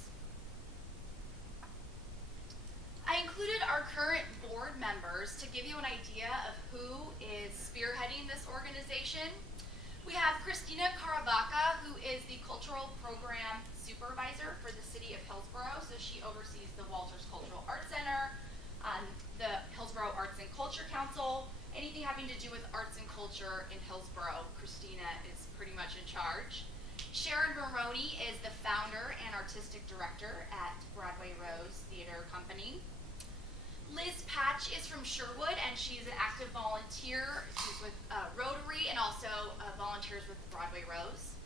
I included our current board members to give you an idea of who is spearheading this organization. We have Christina Caravaca, who is the cultural program supervisor for the city of Hillsboro. So she oversees the Walters Cultural Arts Center, the Hillsboro Arts and Culture Council, anything having to do with arts and culture in Hillsboro. Christina is pretty much in charge. Sharon Maroney is the founder and artistic director at Broadway Rose Theater Company. Liz Patch is from Sherwood, and she's an active volunteer. She's with Rotary and also volunteers with Broadway Rose.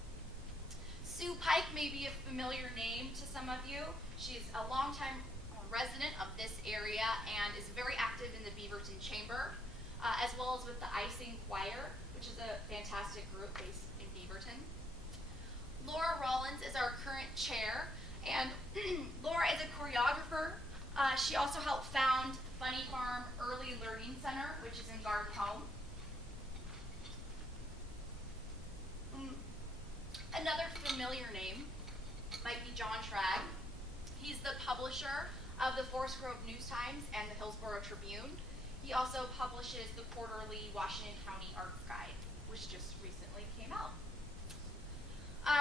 Sue Pike may be a familiar name to some of you. She's a longtime resident of this area and is very active in the Beaverton Chamber, as well as with the Icing Choir, which is a fantastic group based in Beaverton. Laura Rollins is our current chair, and Laura is a choreographer. She also helped found Funny Farm Early Learning Center, which is in Garden Home. Another familiar name might be John Tragg. He's the publisher of the Forest Grove News Times and the Hillsboro Tribune. He also publishes the quarterly Washington County Arts Guide, which just recently came out.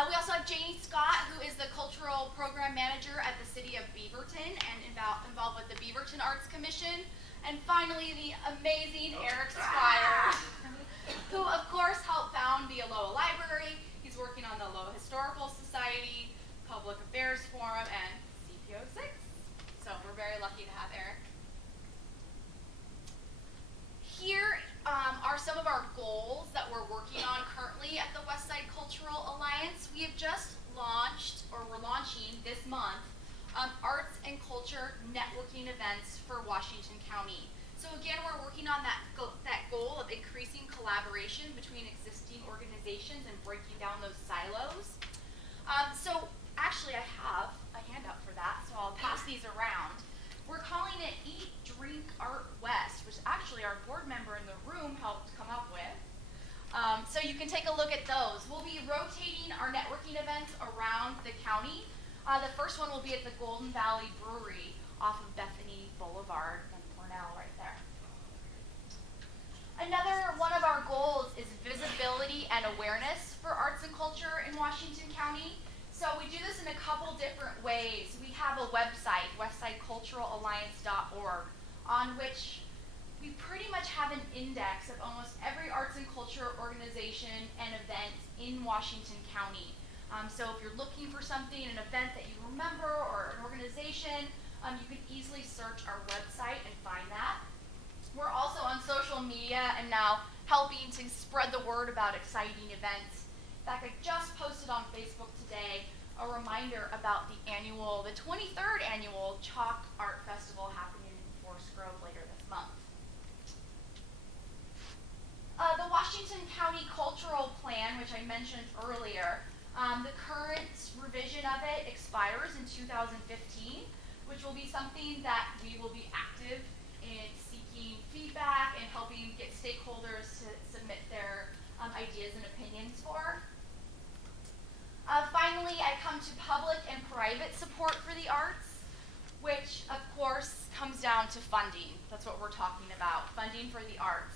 We also have Janie Scott, who is the cultural program manager at the city of Beaverton and involved with the Beaverton Arts Commission. And finally, the amazing Eric Squire, who of course helped found the Aloha Library. He's working on the Aloha Historical Society, Public Affairs Forum, and CPO6. So we're very lucky to have Eric. Here are some of our goals that we're working on currently at the Westside Cultural Alliance. We have just launched, or we're launching this month, arts and culture networking events for Washington County. So again, we're working on that goal of increasing collaboration between existing organizations and breaking down those silos. So actually I have a handout for that, so I'll pass these around. We're calling it Eat, Drink, Art West, which actually our board member in the room helped come up with. So you can take a look at those. We'll be rotating our networking events around the county. The first one will be at the Golden Valley Brewery off of Bethany Boulevard and Cornell right there. Another one of our goals is visibility and awareness for arts and culture in Washington County. So we do this in a couple different ways. We have a website, westsideculturalalliance.org, on which we pretty much have an index of almost every arts and culture organization and event in Washington County. So if you're looking for something, an event that you remember or an organization, you can easily search our website and find that. We're also on social media and now helping to spread the word about exciting events. In fact, I just posted on Facebook today a reminder about the 23rd annual Chalk Art Festival happening in Forest Grove later this month. The Washington County Cultural Plan, which I mentioned earlier, the current revision of it expires in 2015, which will be something that we will be active in seeking feedback and helping get stakeholders to submit their ideas and opinions for. Finally, I come to public and private support for the arts, which of course comes down to funding. That's what we're talking about, funding for the arts.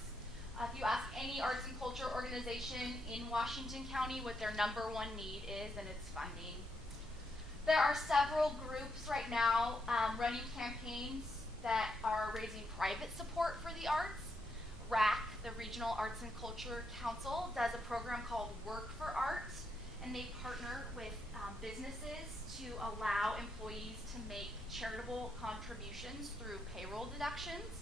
If you ask any arts and culture organization in Washington County what their #1 need is, and it's funding. There are several groups right now running campaigns that are raising private support for the arts. RAC, the Regional Arts and Culture Council, does a program called Work for Arts, and they partner with businesses to allow employees to make charitable contributions through payroll deductions.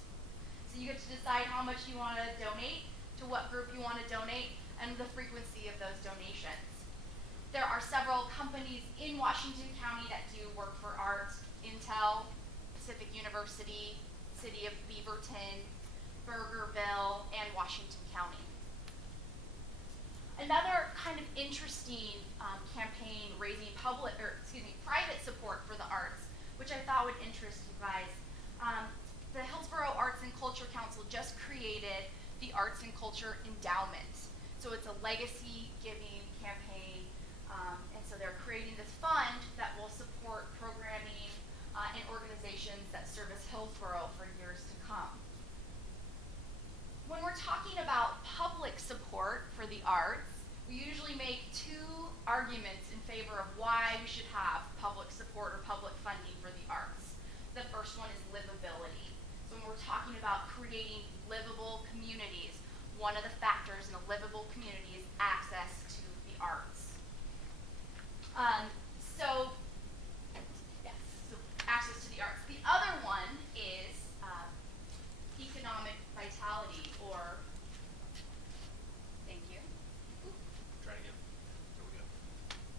So you get to decide how much you want to donate, to what group you want to donate, and the frequency of those donations. There are several companies in Washington County that do work for art: Intel, Pacific University, City of Beaverton, Burgerville, and Washington County. Another kind of interesting campaign raising private support for the arts, which I thought would interest you guys. The Hillsboro Arts and Culture Council just created the Arts and Culture Endowment. So it's a legacy giving campaign, and so they're creating this fund that will support programming and organizations that service Hillsboro for years to come. When we're talking about public support for the arts, we usually make two arguments in favor of why we should have public support or public funding for the arts. The first one is livability. So when we're talking about creating livable communities, one of the factors in a livable community is access to the arts. So access to the arts. The other one is economic vitality, or, thank you. Try again. There we go.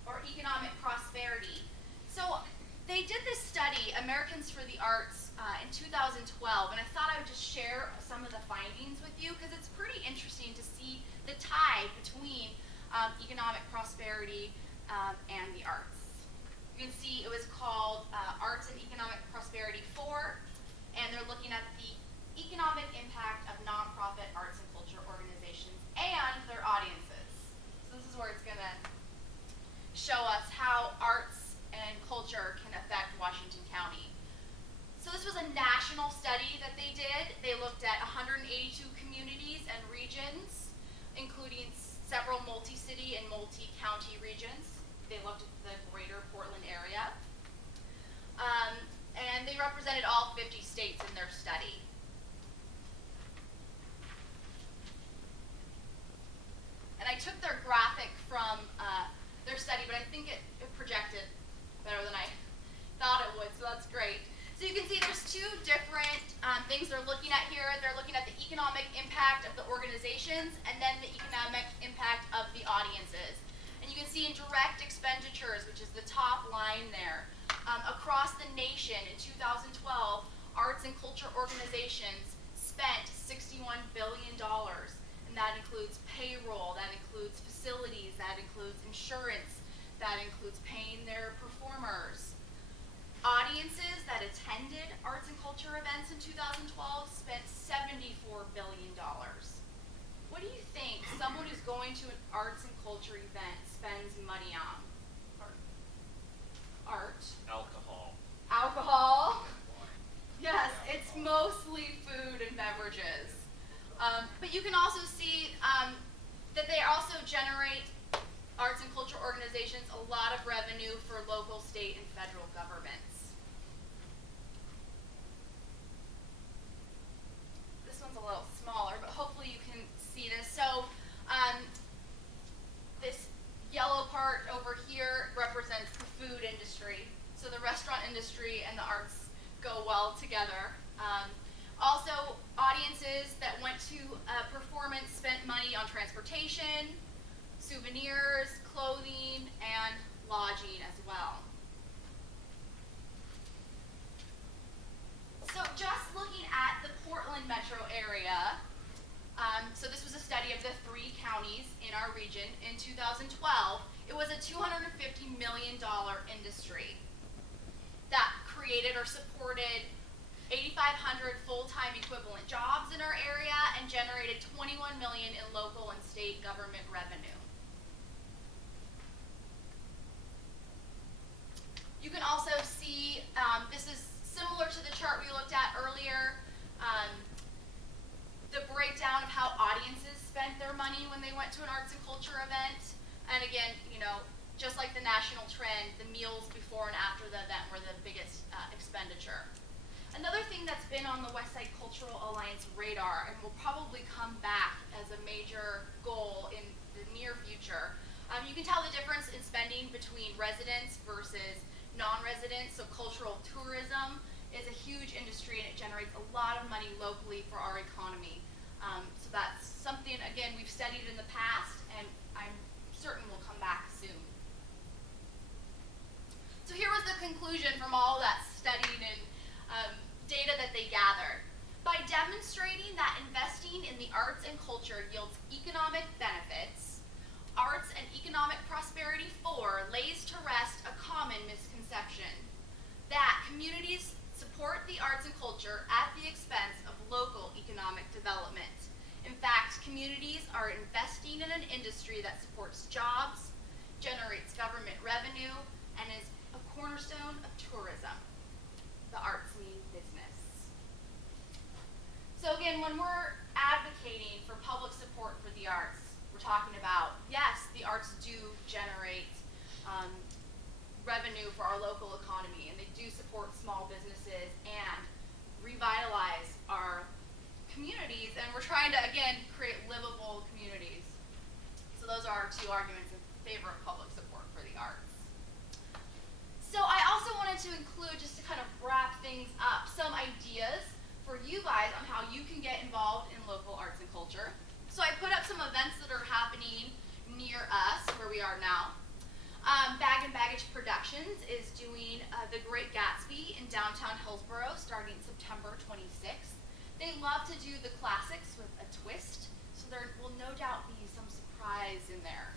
Or economic prosperity. So they did this study, Americans for the Arts, in 2012, and I thought I would just share some of the findings with you because it's pretty interesting to see the tie between economic prosperity and the arts. You can see it was called Arts and Economic Prosperity 4, and they're looking at the economic impact of nonprofit arts and culture organizations and their audiences. So this is where it's going to show us how arts and culture can affect Washington County. So this was a national study that they did. They looked at 182 communities and regions, including several multi-city and multi-county regions. They looked at the greater Portland area. And they represented all 50 states in their study. And I took their graphic from their study, but I think it projected better than I thought it would, so that's great. So you can see there's two different things they're looking at here. They're looking at the economic impact of the organizations and then the economic impact of the audiences. And you can can see in direct expenditures, which is the top line there, across the nation in 2012, arts and culture organizations spent $61 billion. And that includes payroll, that includes facilities, that includes insurance, that includes paying their performers. Audiences that attended arts and culture events in 2012 spent $74 billion. What do you think someone who's going to an arts and culture event spends money on? Art. Alcohol. Alcohol. Yes, it's mostly food and beverages. But you can also see that they also generate, arts and culture organizations, a lot of revenue for local, state, and federal governments. This one's a little smaller, but hopefully you can see this. So this yellow part over here represents the food industry. So the restaurant industry and the arts go well together. Also, audiences that went to a performance spent money on transportation, souvenirs, clothing, and lodging as well. So just looking at the Portland metro area, so this was a study of the 3 counties in our region in 2012. It was a $250 million industry that created or supported 8,500 full-time equivalent jobs in our area and generated $21 million in local and state government revenue. You can also see, this is similar to the chart we looked at earlier, the breakdown of how audiences spent their money when they went to an arts and culture event. And again, you know, just like the national trend, the meals before and after the event were the biggest expenditure. Another thing that's been on the Westside Cultural Alliance radar and will probably come back as a major goal in the near future, you can tell the difference in spending between residents versus non-residents. So cultural tourism is a huge industry and it generates a lot of money locally for our economy. So that's something, again, we've studied in the past and I'm certain will come back soon. So here was the conclusion from all that studying and data that they gathered. By demonstrating that investing in the arts and culture yields economic benefits, Arts and Economic Prosperity 4 lays to rest a common misconception that communities support the arts and culture at the expense of local economic development. In fact, communities are investing in an industry that supports jobs, generates government revenue, and is a cornerstone of tourism. The arts mean business. So again, when we're advocating for public support for the arts, we're talking about, yes, the arts do generate revenue for our local economy, and they do support small businesses and revitalize our communities, and we're trying to, again, create livable communities. So those are our 2 arguments in favor of public support for the arts. So I also wanted to include, just to kind of wrap things up, some ideas for you guys on how you can get involved in local arts and culture. So I put up some events that are happening near us, where we are now. Bag and Baggage Productions is doing The Great Gatsby in downtown Hillsboro starting September 26th. They love to do the classics with a twist, so there will no doubt be some surprise in there.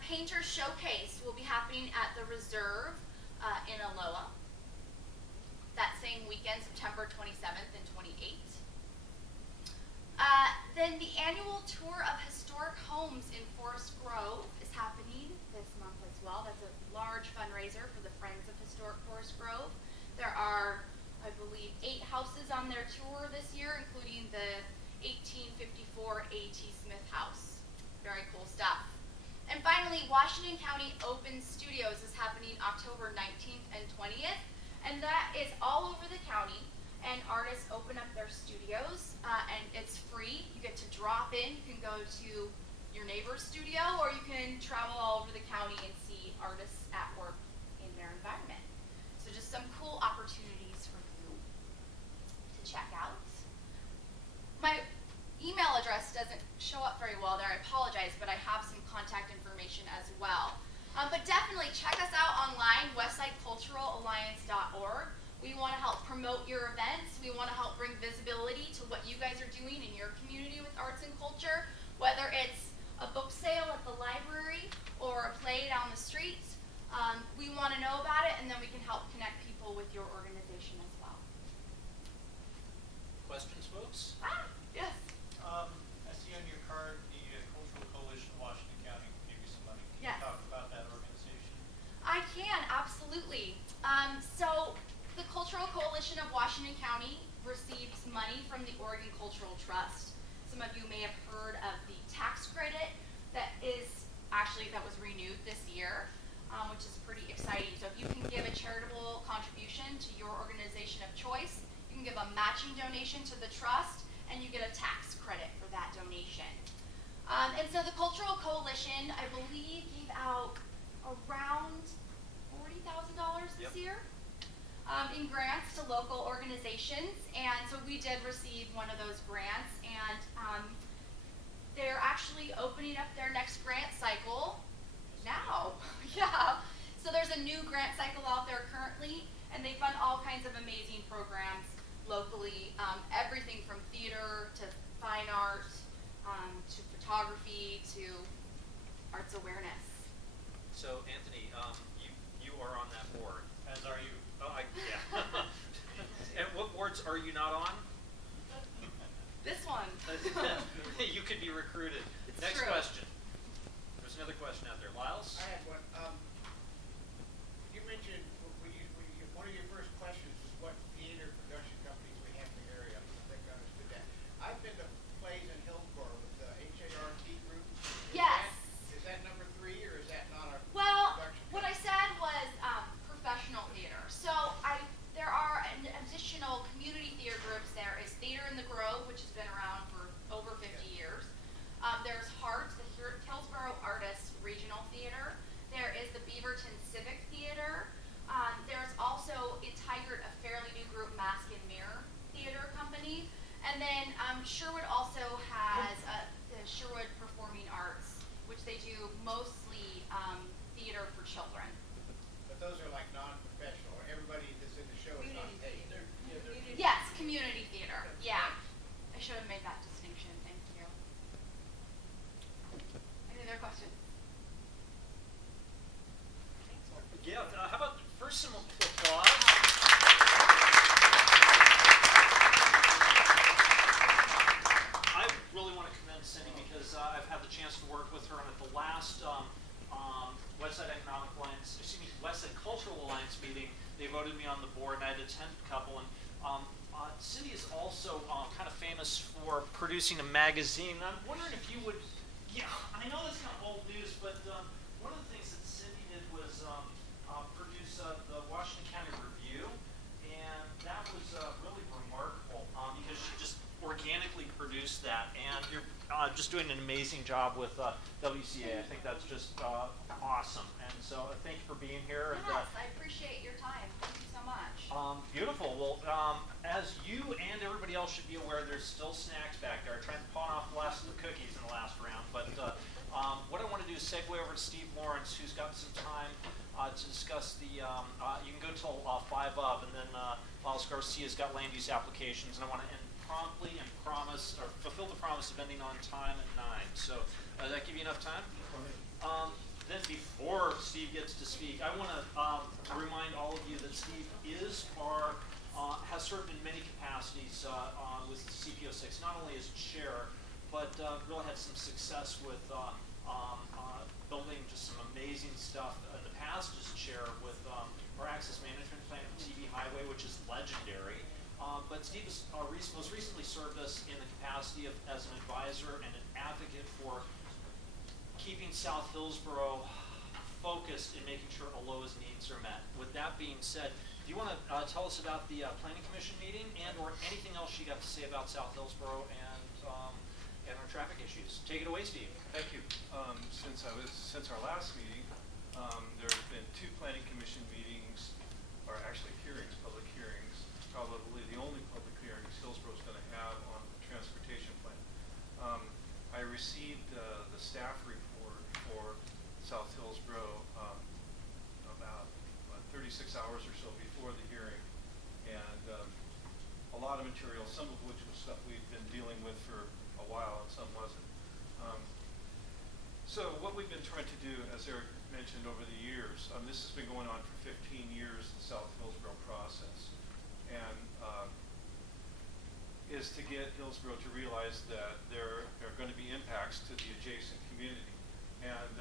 Painter Showcase will be happening at the Reserve in Aloha that same weekend, September 27th and 28th. Then the annual tour of historic homes in Forest Grove is happening this month as well. That's a large fundraiser for the Friends of Historic Forest Grove. There are, I believe, 8 houses on their tour this year, including the 1854 A.T. Smith house. Very cool stuff. And finally, Washington County Open Studios is happening October 19th and 20th, and that is all over the county. And artists open up their studios, and it's free. You get to drop in. You can go to your neighbor's studio, or you can travel all over the county and see artists at work in their environment. So just some cool opportunities for you to check out. My email address doesn't show up very well there. I apologize, but I have some contact information as well. But definitely check us out online, westsideculturalalliance.org. We want to help promote your events. We want to help bring visibility to what you guys are doing in your community with arts and culture, whether it's a book sale at the library or a play down the street. We want to know about it, and then we can help connect people with your organization as well. Questions, folks? Yes. I see on your card the Cultural Coalition of Washington County gave you some money. Can Yes. you talk about that organization? I can, absolutely. So the Cultural Coalition of Washington County receives money from the Oregon Cultural Trust. Some of you may have heard of the tax credit that was renewed this year, which is pretty exciting. So if you can give a charitable contribution to your organization of choice, you can give a matching donation to the trust, and you get a tax credit for that donation. And so the Cultural Coalition, I believe, gave out around $40,000 this year in grants to local organizations. And so we did receive one of those grants, and they're actually opening up their next grant cycle now. Yeah. So there's a new grant cycle out there currently, and they fund all kinds of amazing programs locally, everything from theater to fine art, to photography, to arts awareness. So Anthony, you are on that board. As are you. Oh, yeah. And what boards are you not on? This one. You could be recruited. It's Next true. question. There's another question out there. Liles? I have one. You mentioned one of your first questions was what theater production companies we have in the area. I think I understood that. I've been to plays in Hillsboro with the HART group. Yes. Is that number 3 or is that not a Well, production what I company? said was professional theater. So there are an additional community theater groups. There is Theater in the Grove, which has been around for over 50 years. There's HART, the Hillsboro Artists Regional Theater. There is the Beaverton Civic Theater. There's also Tigert, a fairly new group, Mask and Mirror Theater Company. And then Sherwood also has the Sherwood Performing Arts, which they do mostly theater for children. But those are like non-professional. Everybody that's in the show is not paid. Yes, community theater. Yeah. I should have made that distinction. Thank you. Any other questions? Yeah, how about first some applause? I really want to commend Cindy because I've had the chance to work with her, and at the last Westside Westside Cultural Alliance meeting, they voted me on the board, and I had to attend a couple. And Cindy is also kind of famous for producing a magazine. And I'm wondering if you would, I know that's kind of old news, but one of the things that Cindy did was produce the Washington County Review, and that was really remarkable because she just organically produced that, and you're just doing an amazing job with WCA. I think that's just awesome, and so thank you for being here. Yes, I appreciate your time. Thank you so much. Beautiful. Well, as you and everybody else should be aware, there's still snacks back there. I tried to pawn off the last of the cookies in the last round, but what I want to do is segue over to Steve Larrance, who's got some time to discuss the, you can go till 5 up, and then Liles Garcia's got land use applications, and I want to end promptly and fulfill the promise of ending on time at 9. So does that give you enough time? Then before Steve gets to speak, I want to remind all of you that Steve has served in many capacities with CPO6, not only as chair, but really had some success with building just some amazing stuff in the past as chair with our access management plan of TV Highway, which is legendary. But Steve has most recently served us in the capacity as an advisor and an advocate for keeping South Hillsboro focused in making sure ALOA's needs are met. With that being said, do you want to tell us about the Planning Commission meeting and or anything else you got to say about South Hillsboro and our traffic issues? Take it away, Steve. Thank you. Since our last meeting, there have been 2 Planning Commission meetings, or actually hearings, public hearings, probably the only public hearings Hillsboro's going to have on the transportation plan. I received the staff report for South Hillsboro about 36 hours or so before the hearing, and a lot of material, some of which was stuff we've been dealing with for a while and some wasn't. So what we've been trying to do, as Eric mentioned over the years, this has been going on for 15 years, the South Hillsboro process, and is to get Hillsboro to realize that there are going to be impacts to the adjacent community. And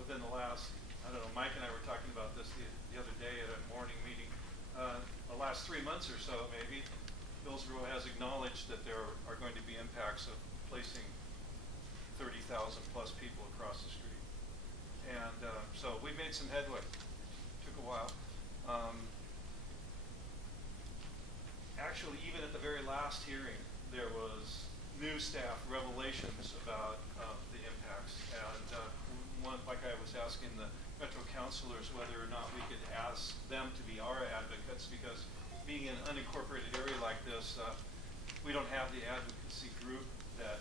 within the last, I don't know, Mike and I were talking about this the other day at a morning meeting, the last 3 months or so maybe, Hillsboro has acknowledged that there are going to be impacts of placing 30,000 plus people across the street. And so we made some headway. Took a while. Actually, even at the very last hearing, there was new staff revelations about the impacts. And one, like I was asking the Metro councilors whether or not we could ask them to be our advocates, because being in an unincorporated area like this, we don't have the advocacy group that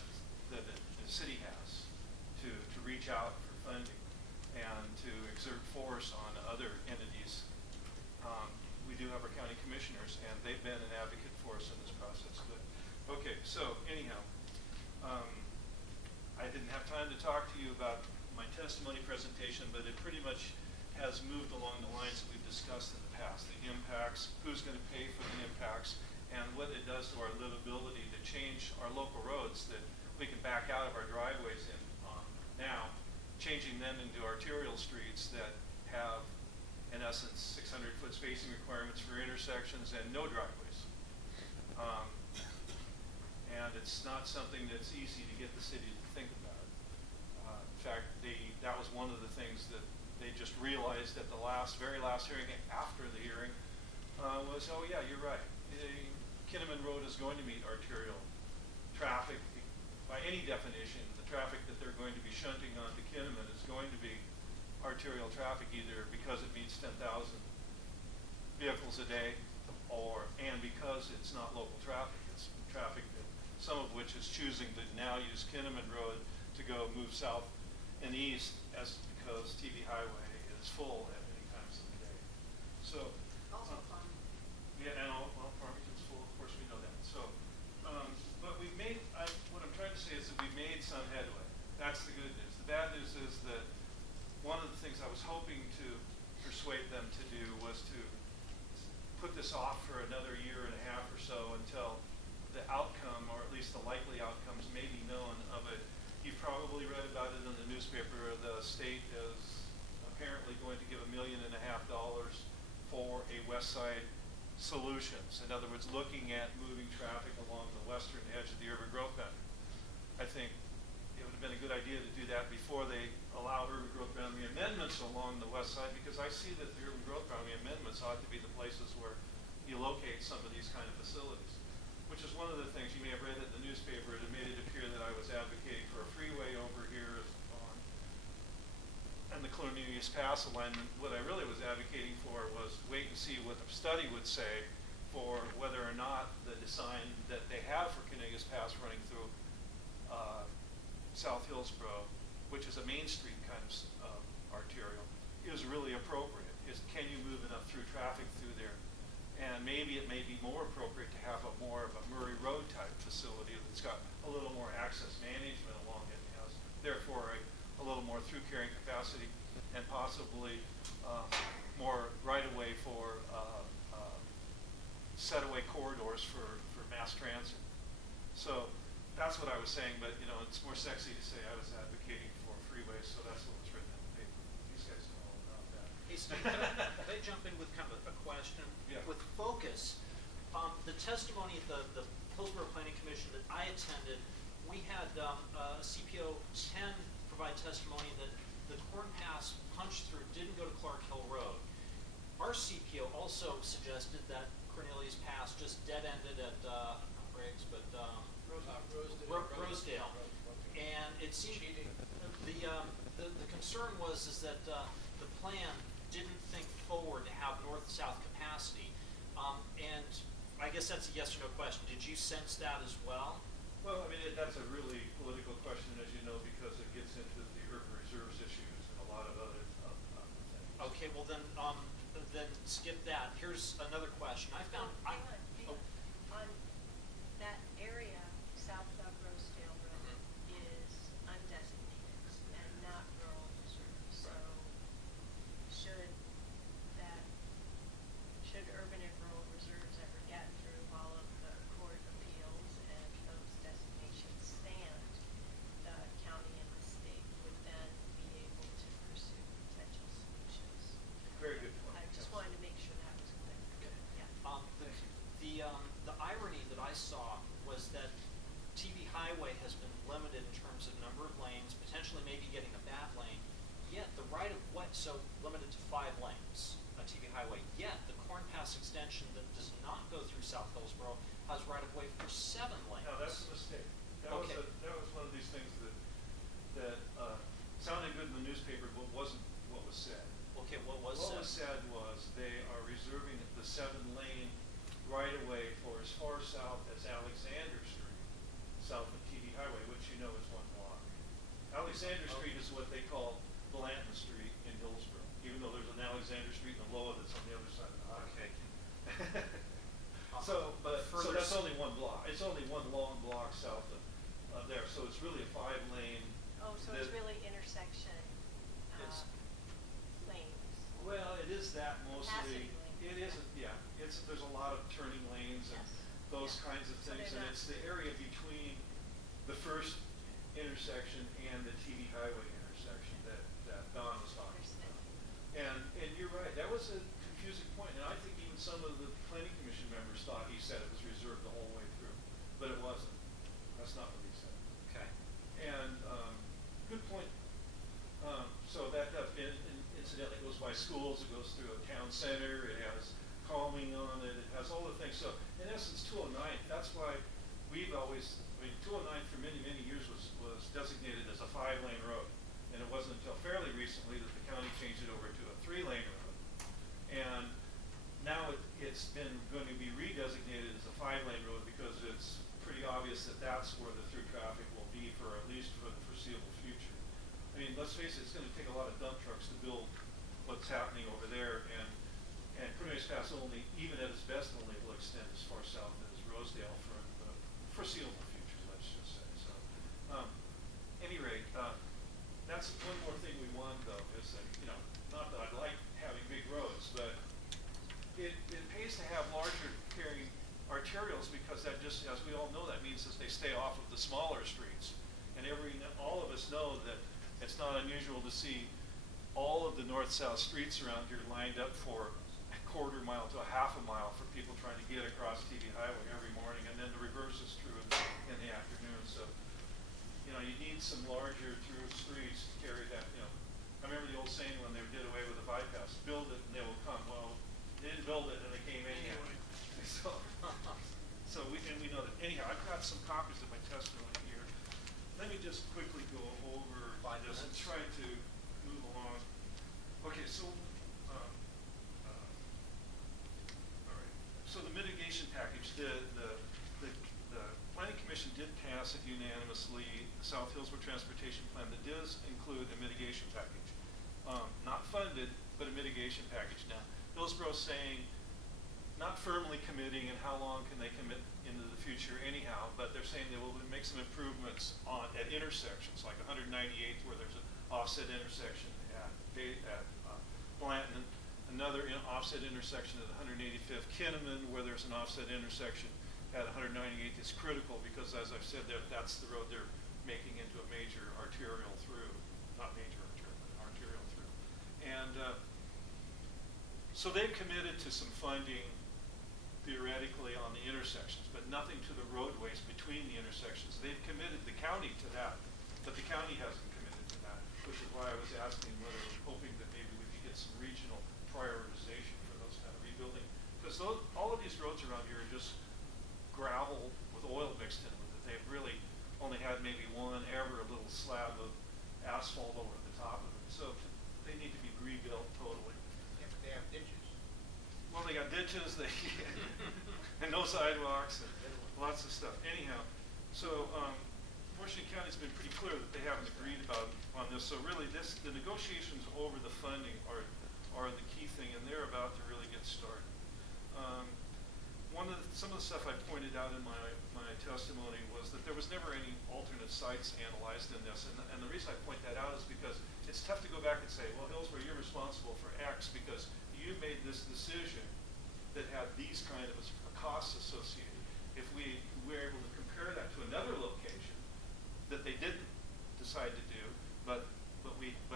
the city has to reach out for funding and to exert force on other entities. We do have our county commissioners, and they've been an advocate for us in this process. But okay, so anyhow, I didn't have time to talk to you about my testimony presentation, but it pretty much has moved along the lines that we've discussed in the past: the impacts, who's going to pay for the impacts, and what it does to our livability to change our local roads that we can back out of our driveways in now, changing them into arterial streets that have, in essence, 600-foot spacing requirements for intersections and no driveways. And it's not something that's easy to get the city to think about. In fact, that was one of the things that they just realized at the very last hearing after the hearing was, oh yeah, you're right. Kinnaman Road is going to meet arterial traffic. By any definition, the traffic that they're going to be shunting onto Kinnaman is going to be arterial traffic, either because it meets 10,000 vehicles a day, and because it's not local traffic. It's traffic that some of which is choosing to now use Kinnaman Road to go move south and east, because TV Highway is full at many times of the day. So Also fun. yeah, and well, Farmington's full, of course we know that. So, but we've made, what I'm trying to say is that we've made some headway. That's the good news. The bad news is that one of the things I was hoping to persuade them to do was to put this off for another year and a half or so until the outcome, or at least the likely outcomes, may be known of it. You've probably read about it in the newspaper. The state is apparently going to give $1.5 million for a Westside solutions. In other words, looking at moving traffic along the western edge of the urban growth boundary. I think it would have been a good idea to do that before they allow urban growth boundary amendments along the west side, because I see that the urban growth boundary amendments ought to be the places where you locate some of these kind of facilities, which is one of the things you may have read in the newspaper. It made it appear that I was advocating for a freeway over here and the Cornelius Pass alignment. What I really was advocating for was wait and see what the study would say for whether or not the design that they have for Cornelius Pass running through South Hillsboro, which is a Main Street kind of arterial, is really appropriate. Can you move enough through traffic through there? And maybe it may be more appropriate to have more of a Murray Road type facility that's got a little more access management along it, and has therefore a little more through carrying capacity, and possibly more right-of-way for set-away corridors for mass transit. So that's what I was saying, but it's more sexy to say I was advocating for freeways, so that's what was written in the paper. These guys know all about that. Hey, Steve, can I jump in with kind of a question? Yeah. With focus, the testimony at the Hillsboro Planning Commission that I attended, we had CPO6 provide testimony that the Corn Pass punch-through didn't go to Clark Hill Road. Our CPO also suggested that Cornelius Pass just dead-ended at, not Briggs, but Rosedale. And it seemed the concern was that the plan didn't think forward to have north-south capacity. And I guess that's a yes or no question. Did you sense that as well? Well, I mean, that's a really political question, as you know, because it gets into the urban reserves issues and a lot of other things. Okay, well then skip that. Here's another question. I found, Hang on. On that area, south of Rosedale Road is undesignated and not rural reserve. So should urban and rural reserves ever get through all of the court appeals and those designations stand, the county and the state would then be able to pursue potential solutions. Very good point. I just wanted to make sure that was clear. Yeah. the irony that I saw was that TV Highway has been limited in terms of number of lanes, potentially maybe getting a bad lane, yet the right of way, so limited to 5 lanes, a TV Highway, yet the Corn Pass extension that does not go through South Hillsboro has right of way for 7 lanes. No, that's a mistake. That Okay. that was one of these things that sounded good in the newspaper, but wasn't what was said. Okay, what was What said? was said was they are reserving the 7-lane right-of-way for as far south as Alexander Street, south of TV Highway, which you know is 1 block. Alexander Street is what they call Blanton Street in Hillsboro, even though there's an Alexander Street in Aloha that's on the other side of the highway. Okay. So that's only 1 block. It's only 1 long block south of there. So it's really a 5-lane. Oh, so it's really intersection It's- lanes. Well, it is that mostly. Passing lanes, It yeah. isn't, yeah. There's a lot of turning lanes and Yes. those Yeah. kinds of So things. they're And not- it's the area between the first intersection and the TV Highway intersection that Don was talking about. And you're right, that was a confusing point. And I think even some of the planning commission members thought he said it was reserved the whole way through, but it wasn't. That's not what he said. Okay. And good point. So that incidentally goes by schools, it goes through a town center, it has calming on it, it has all the things. So in essence, 209, that's why we've always, 209 for many, many years was designated as a 5-lane road. And it wasn't until fairly recently that the county changed it over to a 3-lane road. And now it's been going to be redesignated as a 5-lane road because it's pretty obvious that that's where the through traffic will be for at least for the foreseeable future. I mean, let's face it, it's going to take a lot of dump trucks to build what's happening over there, and Cornelius Pass only, even at its best, only will extend as far south as Rosedale for the foreseeable future, let's just say. So, any rate, that's one more thing we want, though, is that, not that I like having big roads, but it pays to have larger carrying arterials because that just, as we all know, that means that they stay off of the smaller streets. And all of us know that it's not unusual to see all of the north-south streets around here lined up for a quarter mile to a half a mile for people trying to get across TV Highway every morning, and then the reverse is true in the afternoon. So, you need some larger through streets to carry that. I remember the old saying when they did away with the bypass: "Build it and they will come." Well, they didn't build it and they came anyway. So we know that. Anyhow, I've got some copies of my testimony here. Let me just quickly go over this and try to move along. Okay, so all right. So the mitigation package, the Planning Commission did pass it unanimously. The South Hillsboro Transportation Plan that does include a mitigation package, not funded, but a mitigation package. Now, Hillsboro's saying, not firmly committing, and how long can they commit into the future anyhow, but they're saying they will make some improvements at intersections, like 198th, where there's an offset intersection at Blanton, another offset intersection at 185th Kinnaman, where there's an offset intersection at 198th is critical because, as I've said, that's the road they're making into a major arterial through, not major arterial, but arterial through. And so they've committed to some funding theoretically on the intersections, but nothing to the roadways between the intersections. They've committed the county to that, but the county hasn't committed to that, which is why I was asking whether, hoping that maybe we could get some regional prioritization for those kind of rebuilding. Because all of these roads around here are just gravel with oil mixed in with it. They've really only had maybe one ever a little slab of asphalt over the top of it. So they need to be rebuilt totally. Yeah, but they have ditches. Well, they got ditches, and no sidewalks, and lots of stuff. Anyhow, So Washington County's been pretty clear that they haven't agreed on this. So really, the negotiations over the funding are the key thing, and they're about to really get started. Some of the stuff I pointed out in my testimony was that there was never any alternate sites analyzed in this, and the reason I point that out is because it's tough to go back and say, well, Hillsboro, you're responsible for X because you made this decision that had these kind of costs associated. If we were able to compare that to another location that they didn't decide to do, but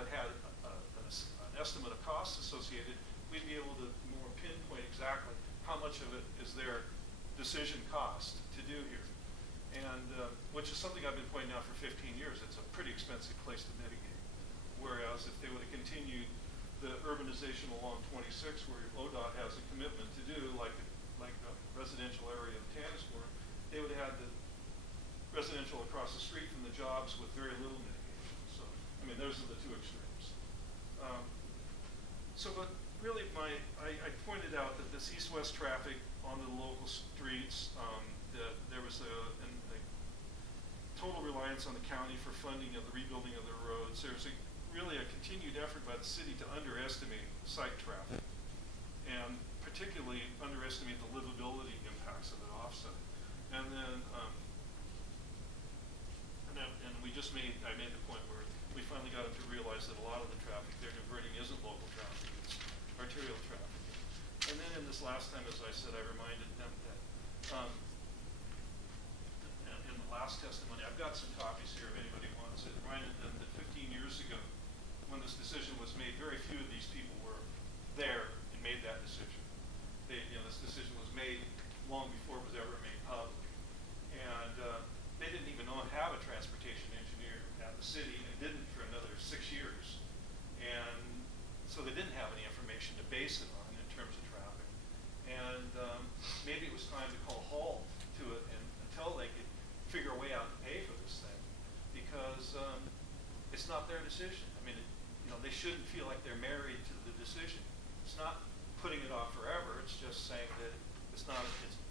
had an estimate of costs associated, we'd be able to more pinpoint exactly how much of it is their decision cost to do here. And which is something I've been pointing out for 15 years. It's a pretty expensive place to mitigate. Whereas if they would have continued the urbanization along 26, where ODOT has a commitment to do, like the residential area of Tannisburg, they would have had the residential across the street from the jobs with very little mitigation. So, I mean, those are the two extremes. But really, I pointed out that this east-west traffic on the local streets, there was a total reliance on the county for funding of the rebuilding of the roads. There's really a continued effort by the city to underestimate site traffic, and particularly underestimate the livability impacts of an offset. And then, and I made the point where we finally got them to realize that a lot of the traffic they're diverting isn't local traffic, it's arterial traffic. And then in this last time, as I said, I reminded them that in the last testimony, I've got some copies here if anybody wants it, reminded them that 15 years ago, when this decision was made, very few of these people were there and made that decision. This decision was made long before it was ever made public. And they didn't even know have a transportation engineer at the city, and didn't for another 6 years. And so they didn't have any information to base it on in terms of traffic. And maybe it was time to call halt to it until they could figure a way out to pay for this thing, because it's not their decision. I mean, they shouldn't feel like they're married to the decision. It's not putting it off forever. It's just saying that it's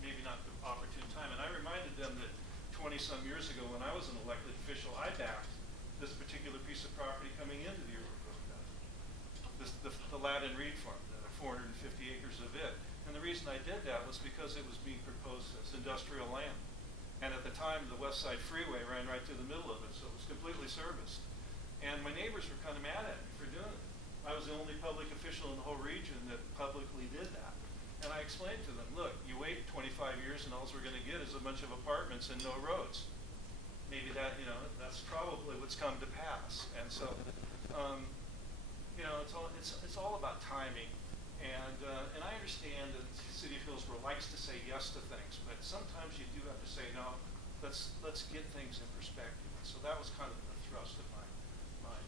maybe not the opportune time. And I reminded them that 20-some years ago, when I was an elected official, I backed this particular piece of property coming into the Urban Growth District, the Latin Reed Farm, the 450 acres of it. And the reason I did that was because it was being proposed as industrial land. And at the time, the Westside Freeway ran right through the middle of it, so it was completely serviced. And my neighbors were kind of mad at me for doing it. I was the only public official in the whole region that publicly did that. And I explained to them, look, you wait 25 years and all we're going to get is a bunch of apartments and no roads. Maybe that's probably what's come to pass. And so, it's all about timing. And I understand that the city of Hillsboro likes to say yes to things, but sometimes you do have to say no. Let's get things in perspective. And so that was kind of the thrust of my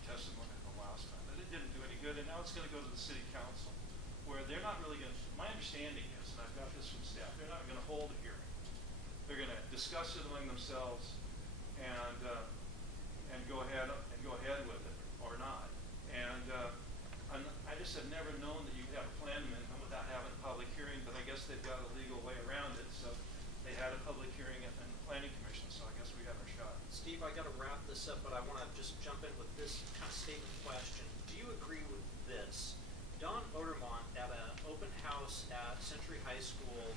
testimony the last time. That it didn't do any good, and now it's going to go to the city council, where they're not really going to. My understanding is, and I've got this from staff, they're not going to hold a hearing. They're going to discuss it among themselves, and go ahead with it or not. And I just have never known that you could have a plan amendment without having a public hearing, but I guess they've got a legal way around it. So they had a public hearing in the Planning Commission, so I guess we got our shot. Steve, I got to wrap this up, but I want to just jump in with this kind of statement question. Do you agree with this? Don Odermont at an open house at Century High School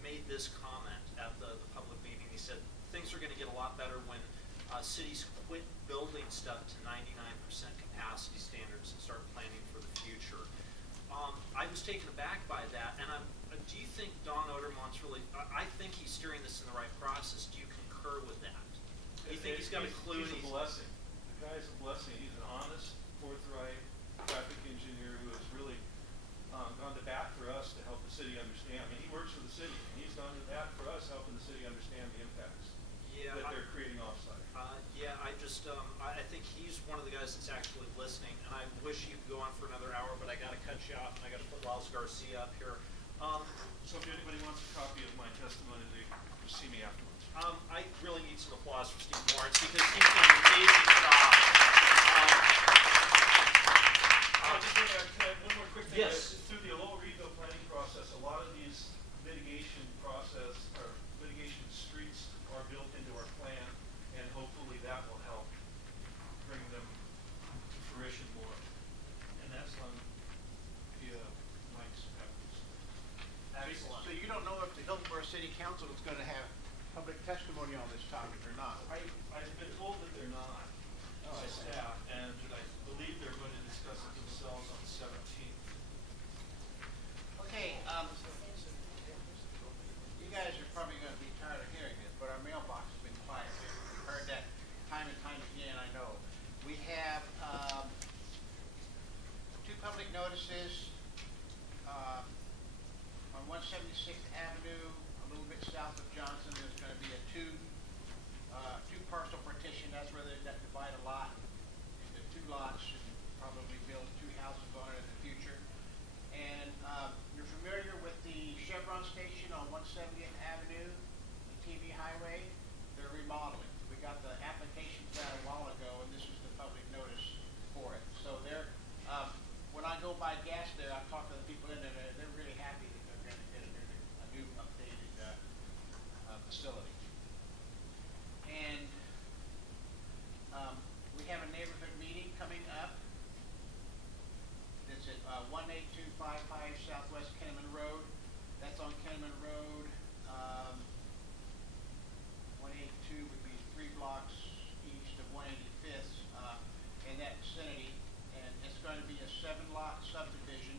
made this comment at the public meeting. He said things are going to get a lot better when cities quit building stuff to 99% capacity standards and start planning for the future. I was taken aback by that, and do you think Don Odermont's really, I think he's steering this in the right process. Do you concur with that? Do you think he's got a clue? He's a blessing. The guy's a blessing. He's an honest, forthright traffic engineer who has really gone to bat for us to help the city understand. I mean, he works for the city, and he's gone to bat for us, helping the city understand the impacts that they're creating offsite. I think he's one of the guys that's actually listening, and I wish you could go on for another hour, but I got to cut you off, and I got to put Liles Garcia up here. So if anybody wants a copy of my testimony, they can see me afterwards. I really need some applause for Steve Larrance, because he's done an amazing job. I just want to add one more quick thing. Yes. Through the local rebuild planning process, a lot of these mitigation streets are built into our plan that will help bring them to fruition more. And that's on via Mike's efforts. Excellent. So you don't know if the Hillsboro City Council is going to have public testimony on this topic or not? I've been told that they're not by staff, and that I believe they're going to discuss it themselves on the 17th. Okay, you guys are probably going to be tired of hearing this, but our mailbox has been quiet. We've heard that time and time again, I know. We have 2 public notices on 176th Avenue, a little bit south of Johnson. There's going to be a two parcel partition. That's where they're going to divide a lot into 2 lots and probably build 2 houses on it in the future. And you're familiar with the Chevron station on 170th Avenue, the TV highway? They're remodeling. We got the application for that a while ago, and this is the public notice for it. So they're, when I go buy gas there, I talk to the people in there, they're really happy that they're going to get a new updated facility. And we have a neighborhood meeting coming up. It's at 18255 Southwest Kenneman Road. That's on Kenneman Road. 182 would be 3 blocks east of 185th in that vicinity. And it's going to be a 7-lot subdivision.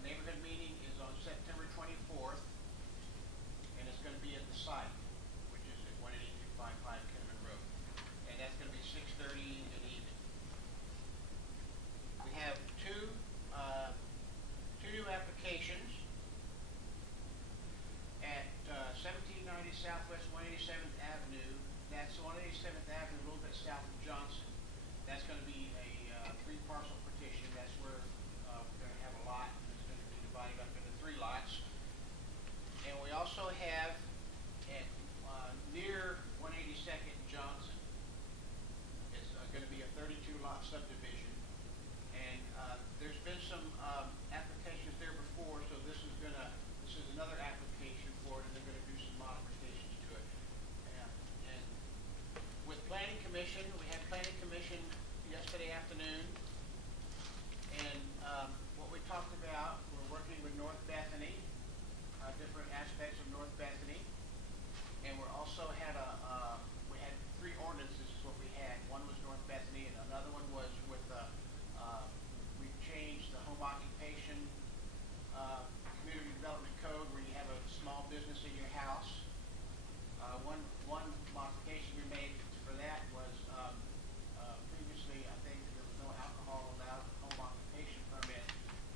Neighborhood meeting is on September 24th. And it's going to be at the site, which is at 18255 Kenneman Road. And that's going to be 6:30 in the evening. We have two new applications at 1790 Southwest 187th Avenue. That's 187th Avenue, a little bit south of Johnson. That's going to be a 3 parcel partition. That's where we're going to have a lot. It's going to be divided up into 3 lots. And we also have at near 182nd Johnson, it's going to be a 32-lot subdivision. And there's been some applications there before, so this is another application for it, and they're going to do some modifications to it. And with Planning Commission, we had Planning Commission yesterday afternoon, and what we talked about, we're working with North Bethany, different aspects of North Bethany, and we also had we had 3 ordinances is what we had. One was North Bethany, and another one was with we changed the home occupation community development code where you have a small business in your house. One modification we made for that was previously I think there was no alcohol allowed with home occupation permit,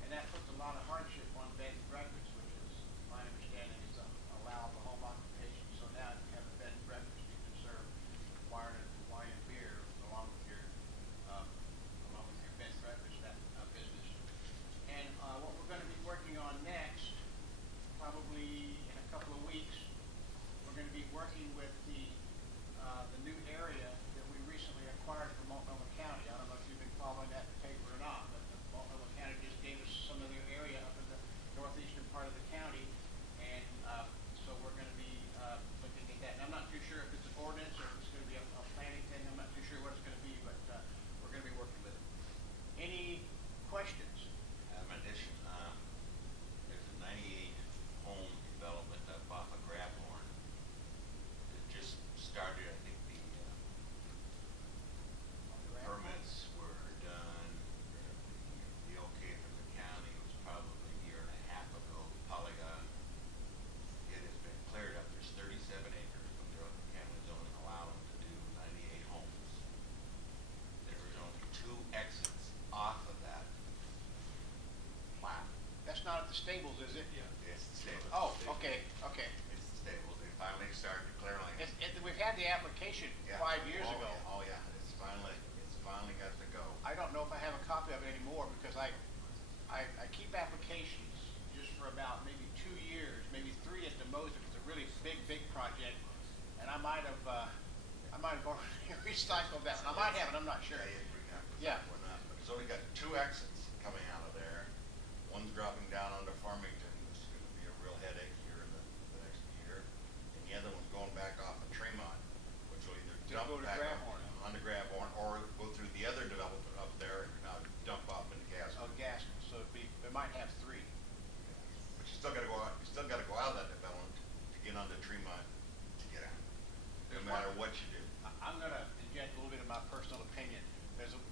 and that puts a lot of hardship on bed and breakfast, which is my understanding is allowable home occupation. So now you have a bed and breakfast, you can serve wine and beer along with your bed and breakfast business. And what we're going to be working on next, probably in a couple of weeks, we're going to be working with the new area that we recently acquired from Multnomah County. I don't know if you've been following that paper or not, but Multnomah County just gave us some of their area up in the northeastern part of the county, and so we're going to be looking at that. And I'm not too sure if it's an ordinance or if it's going to be a planning thing. I'm not too sure what it's going to be, but we're going to be working with it. Any questions? I have an addition. There's a 98-home development up off of Grabhorn that just started. I think the permits were done. The okay from the county was probably a year and a half ago. Polygon. It has been cleared up. There's 37 acres, but the county zoning allow them to do 98 homes. There was only 2 exits off of that plat. That's not at the stables, is it? Yeah. It's the stables. Oh, okay. It's the stables. They finally started to clear land. We've had the application Yeah. 5 years ago. Yeah. Oh yeah, it's finally got to go. I don't know if I have a copy of it anymore because I keep applications just for about maybe 2 years, maybe 3 at the most if it's a really big project, and I might have already recycled that. I might have it. I'm not sure. Yeah. But it's only got 2 exits coming out of there. One's dropping down onto Farmington, which is going to be a real headache here in the next year, and the other one's going back off of Tremont dump Go to back Grabhorn. on the Grabhorn, or go through the other development up there and dump off into gas. Of gas, so it might have 3. But you still gotta go out, you still gotta go out of that development to get onto Tremont to get out. No matter what you do. I'm gonna inject a little bit of my personal opinion.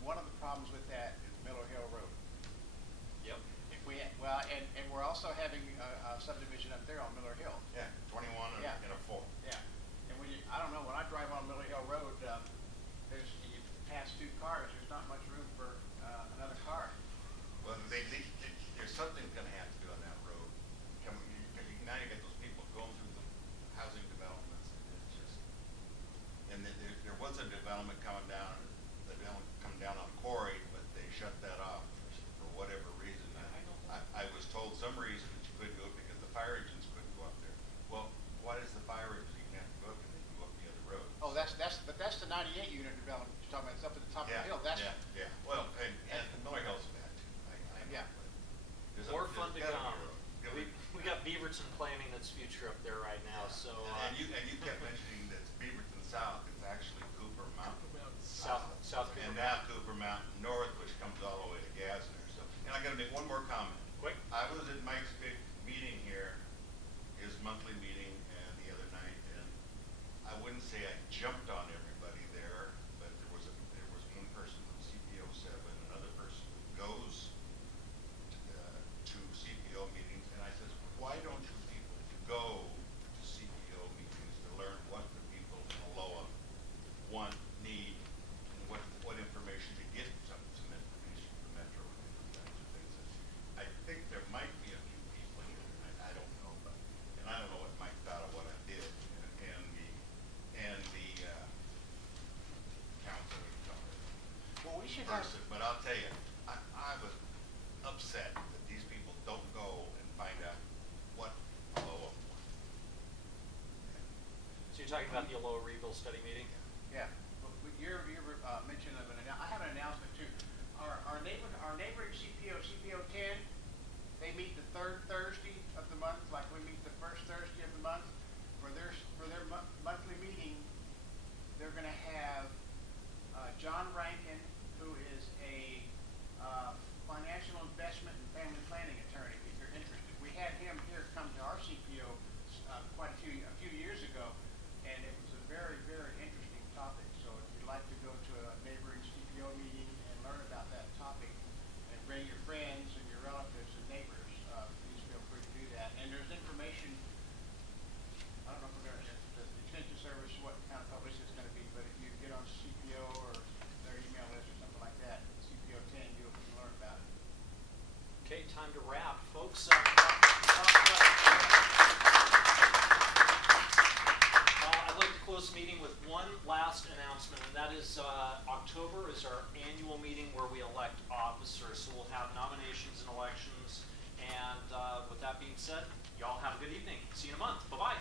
One of the problems with that is Miller Hill Road. Yep. If we, well, and we're also having a subdivision up there on Miller Hill. Yeah, 21 Yeah. and a 4. Yeah. And I don't know, when I drive on Miller Hill Road, you pass 2 cars, there's not much room for another car. Well, there's something gonna have to do on that road. Now you get those people going through the housing developments, and it's just, and then there was a development coming down, on Quarry, but they shut that off for whatever reason. I was told some reason that you couldn't go because the fire engines couldn't go up there. Well, what is the fire engine? You can't go up and then go up the other road. Oh, that's the 98 unit development you're talking about. It's up at the top of the hill. That's yeah. Well, and Miller Hill's bad too. I know, Yeah. but there's More fun to there's gotta come. be a road. We got Beaverton planning that's future up there right now, so. And you kept mentioning that Beaverton South is actually Cooper Mountain. South And Cooper now Cooper Mountain North, which comes all the way to Gassner. So, and I gotta make one more comment. Quick. I was at Mike's big meeting here, his monthly meeting, and the other night, and I wouldn't say I jumped on everybody there, but there was one person from CPO7, another person who goes to CPO meetings, and I says, why don't you people go to CPO meetings to learn what the people in Aloha want, need, and what information to get some information from Metro and different kinds of things. And I think there might be a few people here, and I don't know, and I don't know what Mike thought of what I did, and the council Well, we should have. person, but I'll tell you, I was upset that these people don't go and find out what Aloha wants. So you're talking about the Aloha Rebuild Study meeting? Yeah, but your mention of I have an announcement too. Our neighboring CPO 10, they meet the 3rd Thursday of the month, like we meet the 1st Thursday of the month. For their monthly meeting, they're going to have John Rankin, who is a financial investment and family planning attorney. If you're interested, we had him here come to our CPO a few years ago, and it was a very, very interesting topic. So if you'd like to go to a neighboring CPO meeting and learn about that topic, and bring your friends and your relatives and neighbors, please feel free to do that. And there's information. I don't know if we're going to the extension service, what kind of publicity it's going to be, but if you get on CPO or their email list or something like that, CPO 10, you can learn about it. Okay, time to wrap, folks. I'd like to close the meeting with one last announcement, and that is October is our annual meeting where we elect officers. So we'll have nominations and elections. And with that being said, y'all have a good evening. See you in a month. Bye-bye.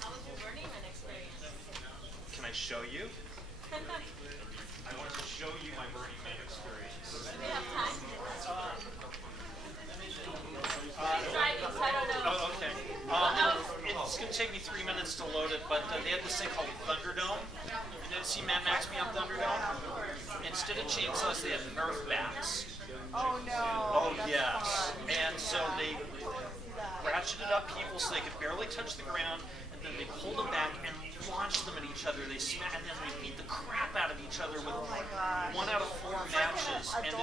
How was your Burning Man experience? Can I show you? I wanted to show you my Burning Man experience. Do we have time? I'm driving, so I don't know. Oh, okay. It's going to take me 3 minutes to load it, but they had this thing called Thunderdome. You didn't see Mad Max Beyond Thunderdome? Instead of chainsaws, they had Nerf bats. Oh no. Oh, yes. And so they ratcheted up people so they could barely touch the ground, and then they pulled them back and launched them at each other. They smacked, and then they beat the crap out of each other with 1 out of 4 matches, and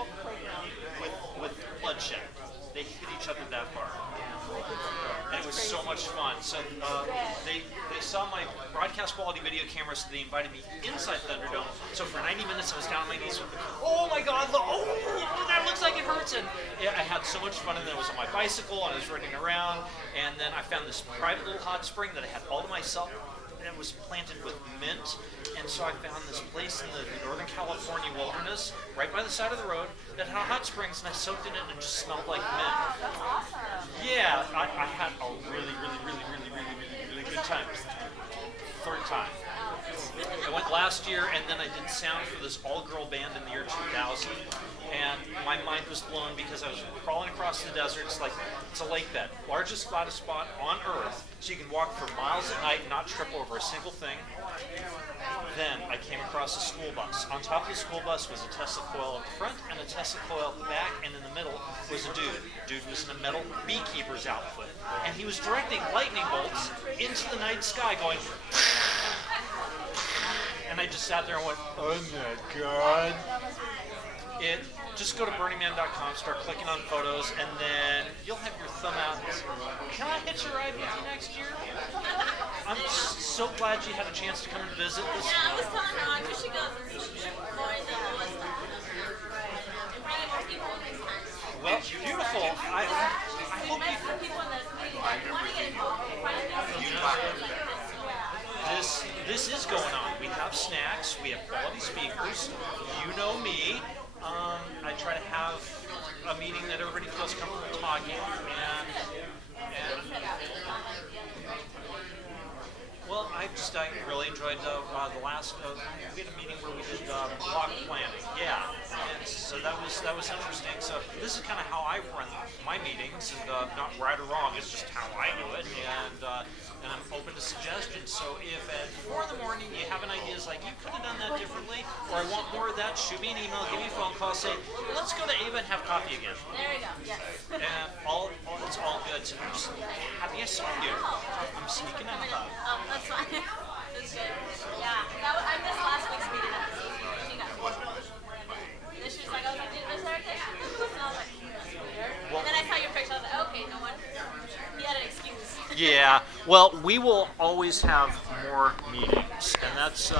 with bloodshed. They hit each other that hard. And it was so much fun. So they saw my broadcast quality video camera, so they invited me inside Thunderdome. So for 90 minutes, I was down on my knees with oh my God, that looks like it hurts. And I had so much fun, and then I was on my bicycle, and I was running around, and then I found this private little hot spring that I had all to myself. It was planted with mint, and so I found this place in the Northern California wilderness, right by the side of the road, that had hot springs, and I soaked in it, and it just smelled like mint. That's awesome. Yeah, I had a really good time. 3rd time. I went last year, and then I did sound for this all-girl band in the year 2000, and my mind was blown because I was crawling across the desert. It's a lake bed, largest spot on Earth, so you can walk for miles at night and not trip over a single thing. Then I came across a school bus. On top of the school bus was a Tesla coil at the front and a Tesla coil at the back, and in the middle was a dude. Dude was in a metal beekeeper's outfit, and he was directing lightning bolts into the night sky, going. And I just sat there and went, "Oh my God!" Just go to BurningMan.com, start clicking on photos, and then you'll have your thumb out. Can I hitch a ride with you next year? I'm so glad you had a chance to come and visit this. Yeah, I was telling Ron, you should go more into the West Side. And bring more people next time. Well, beautiful. I hope Met some people in the community that want to get involved. this is going on. We have snacks. We have quality speakers. You know me. I try to have a meeting that everybody feels comfortable talking, and well, I really enjoyed the last. We had a meeting where we did block planning. Yeah, and so that was interesting. So this is kind of how I run my meetings, and not right or wrong. It's just how I do it, and I'm open to suggestions. So if at 4 in the morning you have an idea, it's like you could have done that differently, or I want more of that, shoot me an email, give me a phone call, say let's go to Ava and have coffee again. There we go. Yes. And it's all good. So I'm just happy I saw you. I'm sneaking in. Oh, that's fine. That's good. Yeah. I missed last week's meeting at the CPO. She got and then she was like, "Oh, you didn't miss our occasion?" And I was like, "That's weird." And then I saw your picture. I was like, "Okay, no one." He had an excuse. Yeah. Well, we will always have more meetings, and that's